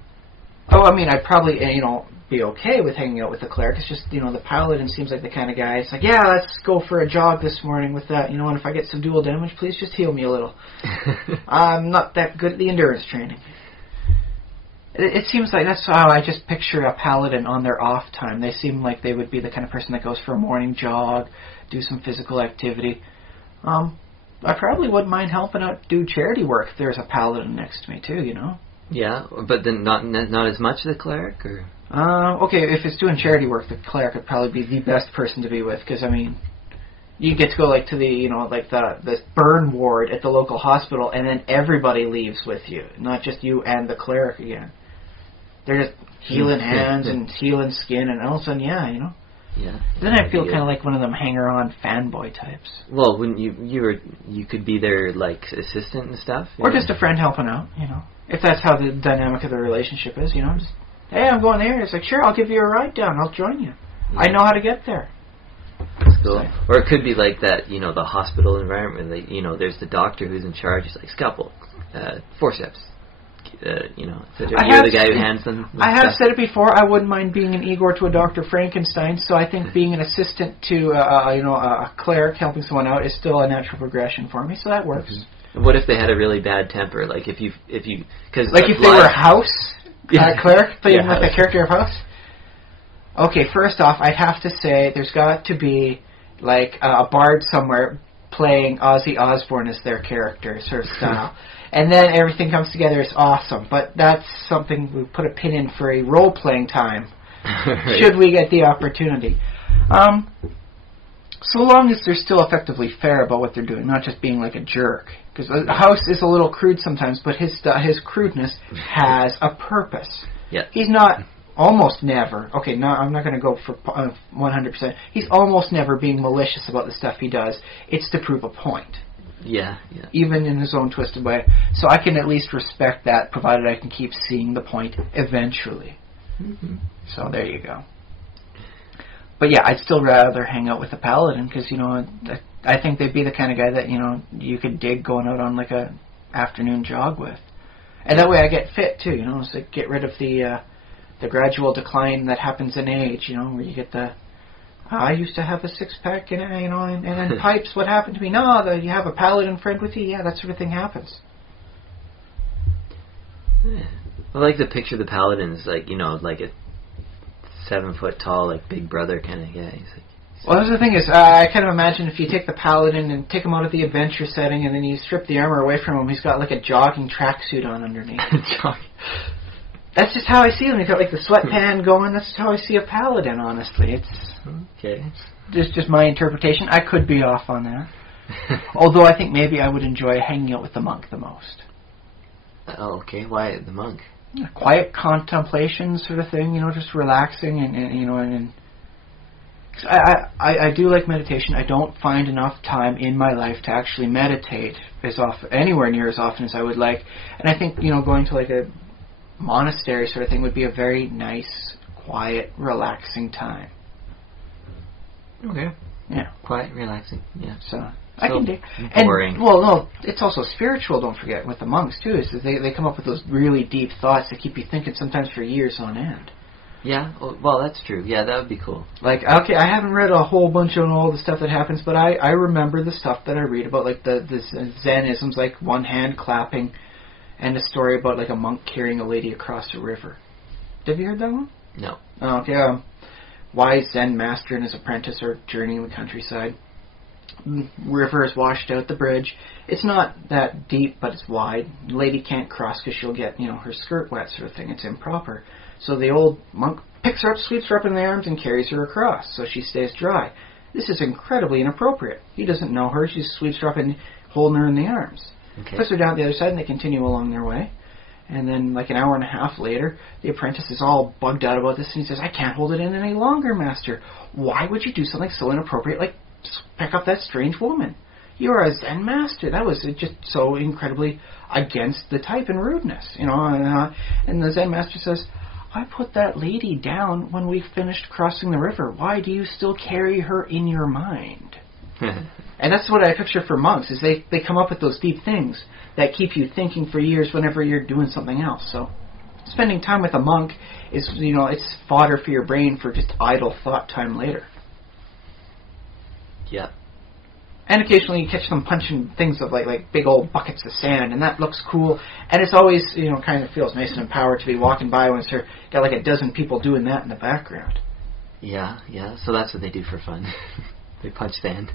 Oh, I mean, I'd probably be okay with hanging out with the cleric. It's just the paladin seems like the kind of guy. It's like, yeah, let's go for a jog this morning with that. And if I get some dual damage, please just heal me a little. I'm not that good at the endurance training. It seems like that's how I just picture a paladin on their off time. They seem like they would be the kind of person that goes for a morning jog, do some physical activity. I probably wouldn't mind helping out do charity work if there's a paladin next to me too, Yeah, but then not as much the cleric, or? Okay, if it's doing charity work, the cleric would probably be the best person to be with, because, you get to go, to the, the burn ward at the local hospital, and then everybody leaves with you, not just you and the cleric again. They're just healing hands and healing skin, and all of a sudden, Yeah. Then I feel kind of like one of them hanger-on fanboy types. Well, when you could be their, assistant and stuff? Or just a friend helping out, If that's how the dynamic of the relationship is, just, hey, I'm going there. It's like, sure, I'll give you a ride down. I'll join you. Yeah. I know how to get there. That's cool. So, or it could be like that, the hospital environment. There's the doctor who's in charge. He's like, scalpel, forceps. You're the guy who hands them. I have said it before. I wouldn't mind being an Igor to a Dr. Frankenstein. So I think being an assistant to a cleric helping someone out is still a natural progression for me. So that works. Mm-hmm. What if they had a really bad temper? Like if they were House cleric playing with the character of House. Okay, first off, I'd have to say there's got to be a bard somewhere playing Ozzy Osbourne as their character sort of style. And then everything comes together. It's awesome. But that's something we put a pin in for a role-playing time, right. Should we get the opportunity. So long as they're still effectively fair about what they're doing, not just being like a jerk. Because House is a little crude sometimes, but his crudeness has a purpose. Yeah. He's not almost never, I'm not going to go for 100%. He's almost never being malicious about the stuff he does. It's to prove a point. Yeah. Even in his own twisted way. So I can at least respect that, provided I can keep seeing the point eventually. Mm-hmm. So there you go. But yeah, I'd still rather hang out with the paladin, because, I think they'd be the kind of guy that, you could dig going out on a afternoon jog with. And that way I get fit too, it's like get rid of the gradual decline that happens in age, where you get I used to have a six-pack, and then pipes, what happened to me? No, you have a paladin friend with you? Yeah, that sort of thing happens. Yeah. I like to picture the paladin as, like a 7-foot-tall, big brother kind of guy. Well, the thing is, I kind of imagine if you take the paladin and take him out of the adventure setting, and then you strip the armor away from him, he's got a jogging tracksuit on underneath. That's just how I see him. He's got the sweatband going. That's just how I see a paladin, honestly. It's okay. Just my interpretation. I could be off on that. Although I think maybe I would enjoy hanging out with the monk the most. Oh, okay. Why the monk? Quiet contemplation sort of thing, just relaxing and I do like meditation. I don't find enough time in my life to actually meditate anywhere near as often as I would like. And I think, going to a monastery sort of thing would be a very nice, quiet, relaxing time. Okay. Yeah. Quiet, relaxing. Yeah. So I can do. Boring. And, well, no, it's also spiritual, don't forget, with the monks, too. Is they come up with those really deep thoughts that keep you thinking sometimes for years on end. Yeah, well, that's true. Yeah, that would be cool. Okay, I haven't read a whole bunch on all the stuff that happens, but I remember the stuff that I read about, the Zen-isms, one hand clapping, and a story about, a monk carrying a lady across a river. Have you heard that one? No. Oh, okay. Wise Zen master and his apprentice are journeying the countryside. River is washed out the bridge. It's not that deep, but it's wide. The lady can't cross because she'll get, her skirt wet sort of thing. It's improper. So the old monk picks her up, sweeps her up in the arms, and carries her across so she stays dry. This is incredibly inappropriate. He doesn't know her. She sweeps her up and holding her in the arms. Okay. Puts her down the other side, and they continue along their way. And then, an hour and a half later, the apprentice is all bugged out about this, and he says, I can't hold it in any longer, master. Why would you do something so inappropriate like pick up that strange woman? You're a Zen master. That was just so incredibly against the type and rudeness, you know. And the Zen master says, I put that lady down when we finished crossing the river. Why do you still carry her in your mind? And that's what I picture for monks, is they come up with those deep things that keep you thinking for years whenever you're doing something else. So spending time with a monk is, you know, it's fodder for your brain for just idle thought time later. Yeah. And occasionally you catch them punching things of like big old buckets of sand, and that looks cool. And it's always, you know, kind of feels nice and empowered to be walking by when you've got like a dozen people doing that in the background. Yeah. So that's what they do for fun. They punch sand.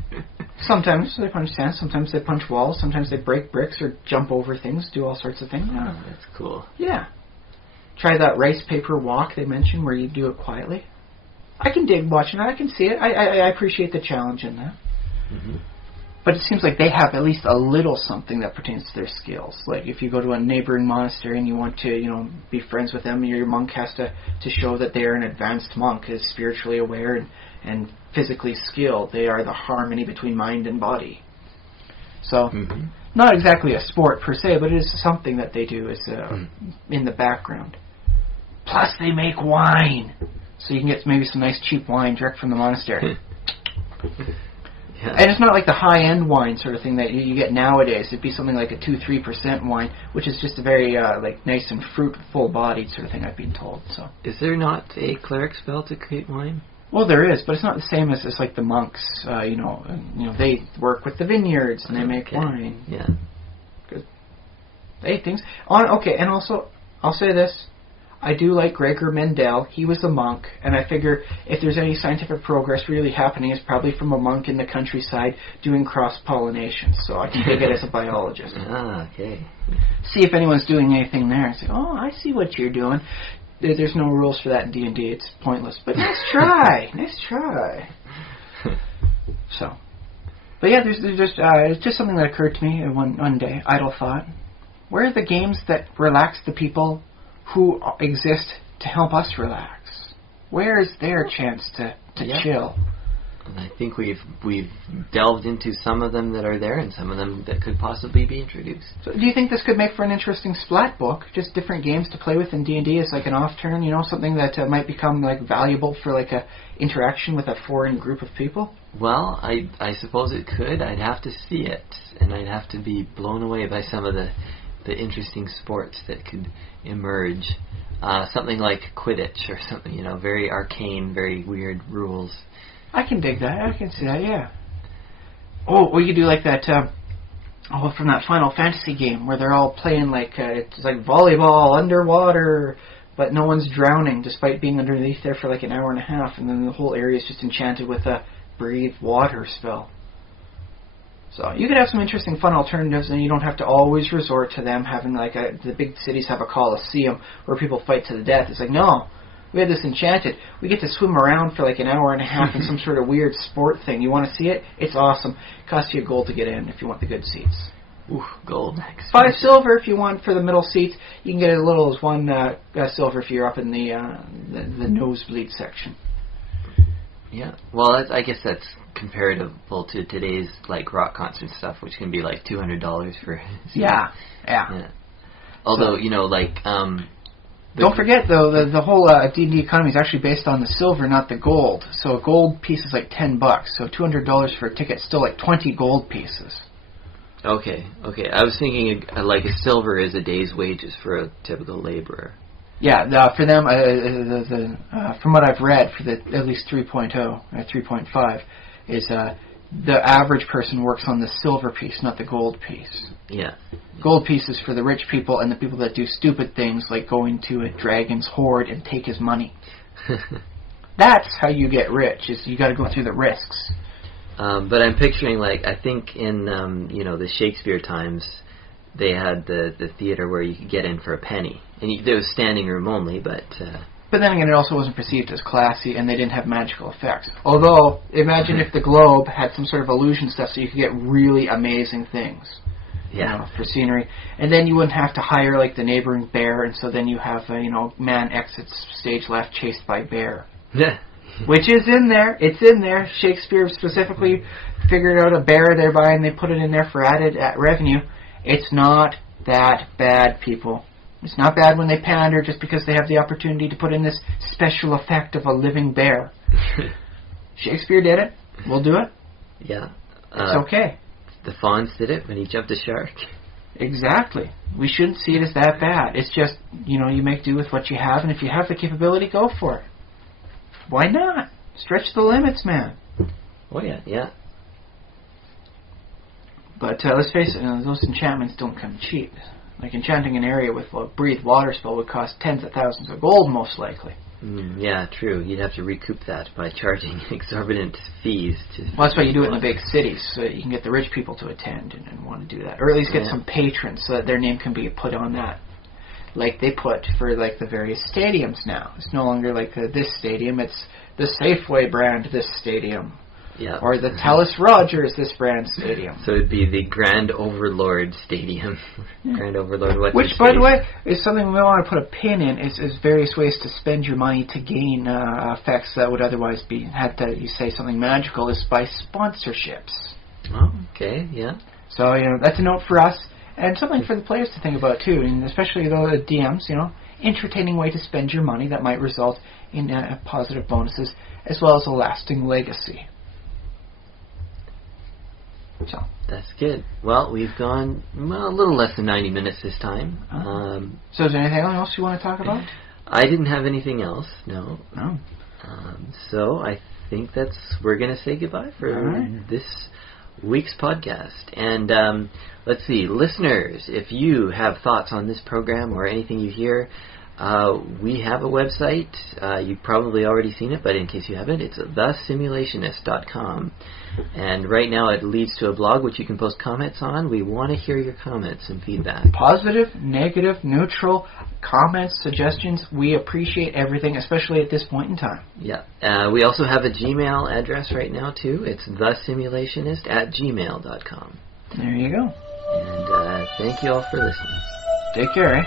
Sometimes they punch sand, sometimes they punch walls, sometimes they break bricks or jump over things, do all sorts of things. Oh, that's cool. Yeah. Try that rice paper walk they mentioned where you do it quietly. I can dig watching that. I can see it. I appreciate the challenge in that. Mm-hmm. But it seems like they have at least a little something that pertains to their skills. Like if you go to a neighboring monastery and you want to, you know, be friends with them, your monk has to show that they are an advanced monk, is spiritually aware and physically skilled. They are the harmony between mind and body. So, not exactly a sport per se, but it is something that they do is in the background. Plus, they make wine, so you can get maybe some nice cheap wine direct from the monastery. Yeah. And it's not like the high-end wine sort of thing that you get nowadays. It'd be something like a 2-3% wine, which is just a very like nice and fruitful-bodied sort of thing, I've been told. So, is there not a cleric spell to create wine? Well, there is, but it's not the same as like the monks. You know, they work with the vineyards and they make wine. Yeah. Good. Hey, things okay, and also I'll say this. I do like Gregor Mendel. He was a monk, and I figure if there's any scientific progress really happening, it's probably from a monk in the countryside doing cross-pollination. So I can take it as a biologist. Okay. See if anyone's doing anything there. And say, oh, I see what you're doing. There's no rules for that in D&D. It's pointless. But nice try. Nice try. So. But yeah, it's just something that occurred to me one day. Idle thought. Where are the games that relax the people who exist to help us relax? Where is their chance to chill? And I think we've delved into some of them that are there, and some of them that could possibly be introduced. So, do you think this could make for an interesting splat book? Just different games to play with in D&D as like an off turn, you know, something that might become like valuable for like a interaction with a foreign group of people? Well, I suppose it could. I'd have to see it, and I'd have to be blown away by some of the interesting sports that could emerge. Something like Quidditch or something, you know, very arcane, very weird rules. I can dig that. I can see that, yeah. Oh, or you could do like that, from that Final Fantasy game where they're all playing like, it's like volleyball underwater, but no one's drowning despite being underneath there for like an hour and a half, and then the whole area is just enchanted with a breathe water spell. So you could have some interesting fun alternatives, and you don't have to always resort to them having like the big cities have a coliseum where people fight to the death. It's like, no, we have this enchanted. We get to swim around for like an hour and a half in some sort of weird sport thing. You want to see it? It's awesome. It costs you $1 to get in if you want the good seats. Ooh, gold. $5 silver if you want for the middle seats. You can get as little as $1 silver if you're up in the nosebleed section. Yeah, well, I guess that's comparable to today's like rock concert stuff, which can be like $200 for. Yeah. Although you know, like. Don't forget though, the whole D&D economy is actually based on the silver, not the gold. So a gold piece is like $10. So $200 for a ticket is still like 20 gold pieces. Okay. I was thinking like a silver is a day's wages for a typical laborer. Yeah, for them, from what I've read, for the at least 3.0 or 3.5, is the average person works on the silver piece, not the gold piece. Yeah. Gold piece is for the rich people and the people that do stupid things like going to a dragon's hoard and take his money. That's how you get rich, is you got to go through the risks. But I'm picturing, like, I think in the Shakespeare times, they had the theater where you could get in for a penny. And there was standing room only, but... But then again, it also wasn't perceived as classy, and they didn't have magical effects. Although, imagine if the globe had some sort of illusion stuff so you could get really amazing things. Yeah. You know, for scenery. And then you wouldn't have to hire, like, the neighboring bear, and so then you have, man exits stage left chased by bear. Yeah. which is in there. It's in there. Shakespeare specifically figured out a bear thereby, and they put it in there for added revenue. It's not that bad, people. It's not bad when they pander just because they have the opportunity to put in this special effect of a living bear. Shakespeare did it. We'll do it. Yeah. It's okay. The Fonz did it when he jumped a shark. Exactly. We shouldn't see it as that bad. It's just, you make do with what you have, and if you have the capability, go for it. Why not? Stretch the limits, man. Oh, yeah. But let's face it, those enchantments don't come cheap. Like enchanting an area with a breathe water spell would cost tens of thousands of gold, most likely. Yeah, true. You'd have to recoup that by charging exorbitant fees. Well, that's why you do it in the big cities, so that you can get the rich people to attend and want to do that. Or at least get some patrons so that their name can be put on that. Like they put for like the various stadiums now. It's no longer like this stadium, it's the Safeway brand this stadium. Yeah. Or the Talus Rogers this brand stadium. So it'd be the Grand Overlord Stadium. Grand Overlord what's Which, by the way, is something we want to put a pin in, is various ways to spend your money to gain effects that would otherwise be, had to, you say something magical, is by sponsorships. Oh, okay, yeah. So, that's a note for us, and something for the players to think about, too, and especially the DMs, entertaining way to spend your money that might result in positive bonuses, as well as a lasting legacy. So. That's good. Well, we've gone a little less than 90 minutes this time. So is there anything else you want to talk about? I didn't have anything else, no. No. So I think we're going to say goodbye for this week's podcast. And let's see, listeners, if you have thoughts on this program or anything you hear, we have a website. You've probably already seen it, but in case you haven't, it's thesimulationist.com. And right now it leads to a blog which you can post comments on. We want to hear your comments and feedback. Positive, negative, neutral, comments, suggestions. We appreciate everything, especially at this point in time. Yeah. We also have a Gmail address right now, too. It's thesimulationist@gmail.com. There you go. And thank you all for listening. Take care, eh?